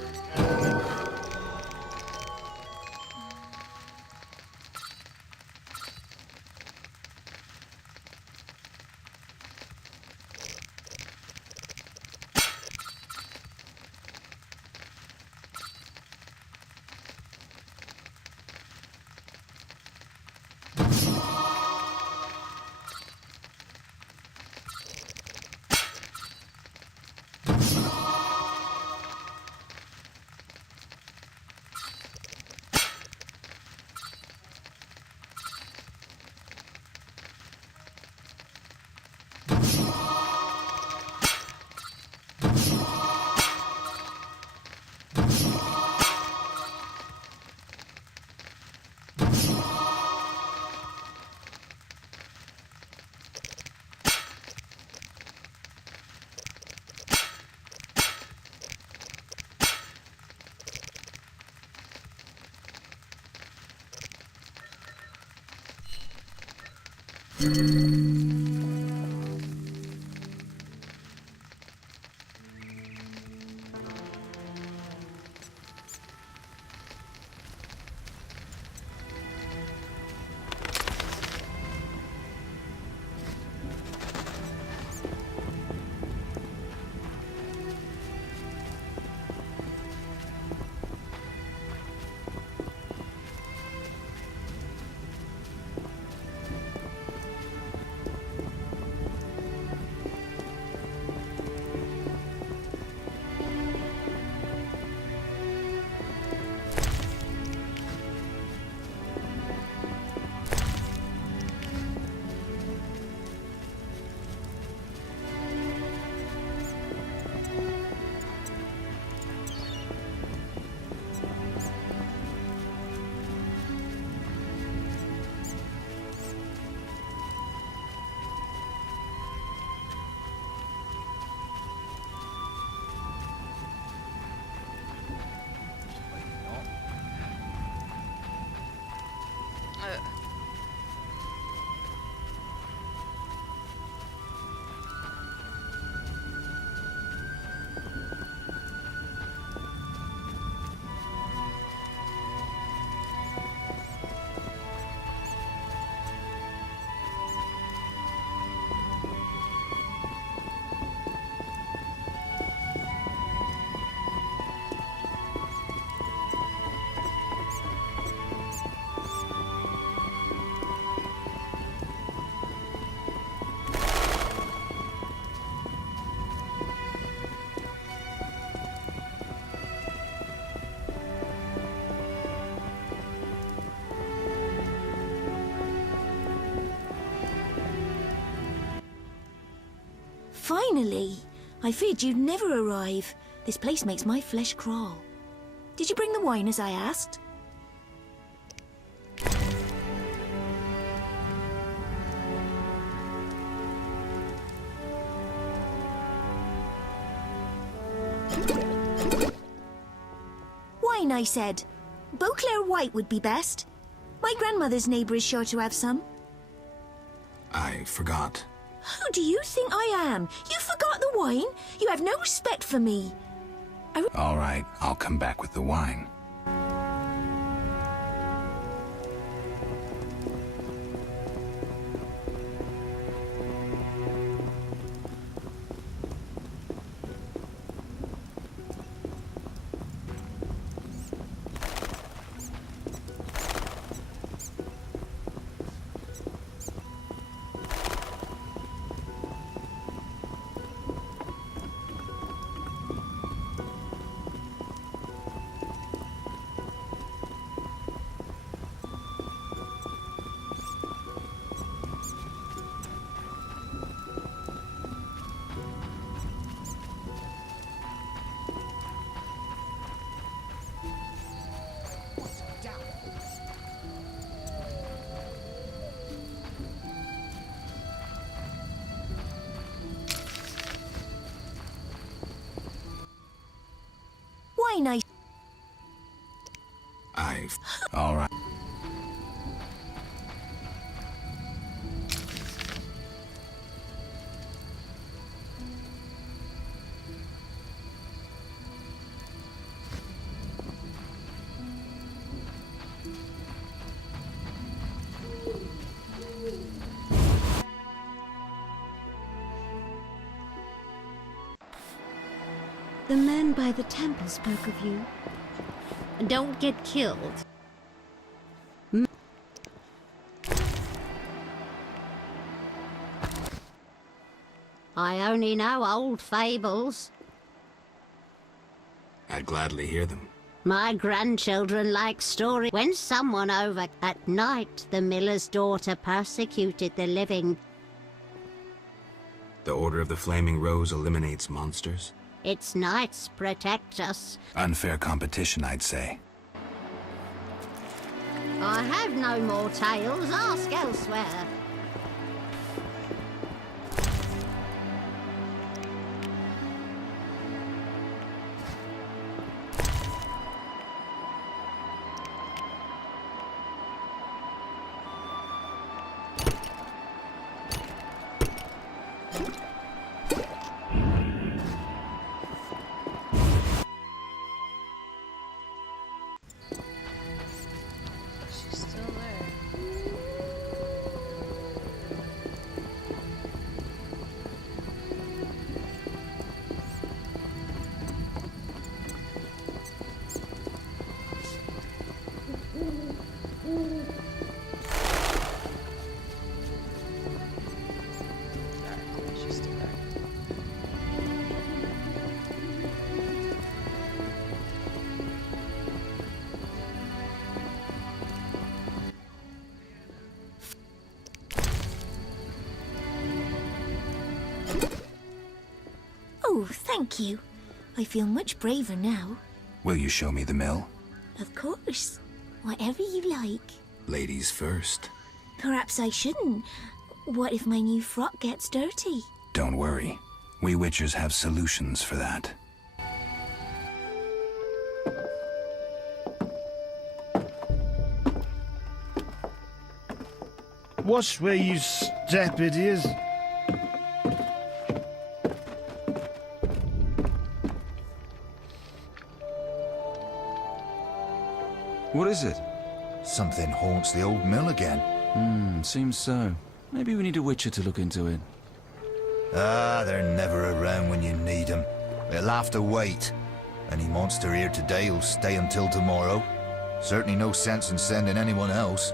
Finally! I feared you'd never arrive. This place makes my flesh crawl. Did you bring the wine as I asked? Wine, I said. Beauclair White would be best. My grandmother's neighbour is sure to have some. I forgot. Who do you think I am? You forgot the wine? You have no respect for me. All right, I'll come back with the wine. The men by the temple spoke of you. Don't get killed. I only know old fables. I'd gladly hear them. My grandchildren like stories. When someone over at night, the miller's daughter persecuted the living. The Order of the Flaming Rose eliminates monsters? Its knights protect us. Unfair competition, I'd say. I have no more tales. Ask elsewhere. She's still there. She's still there. Oh, thank you. I feel much braver now. Will you show me the mill? Of course. Whatever you like. Ladies first. Perhaps I shouldn't. What if my new frock gets dirty? Don't worry. We Witchers have solutions for that. Watch where you step, idiots. What is it? Something haunts the old mill again. Seems so. Maybe we need a Witcher to look into it. Ah, they're never around when you need them. They'll have to wait. Any monster here today will stay until tomorrow. Certainly no sense in sending anyone else.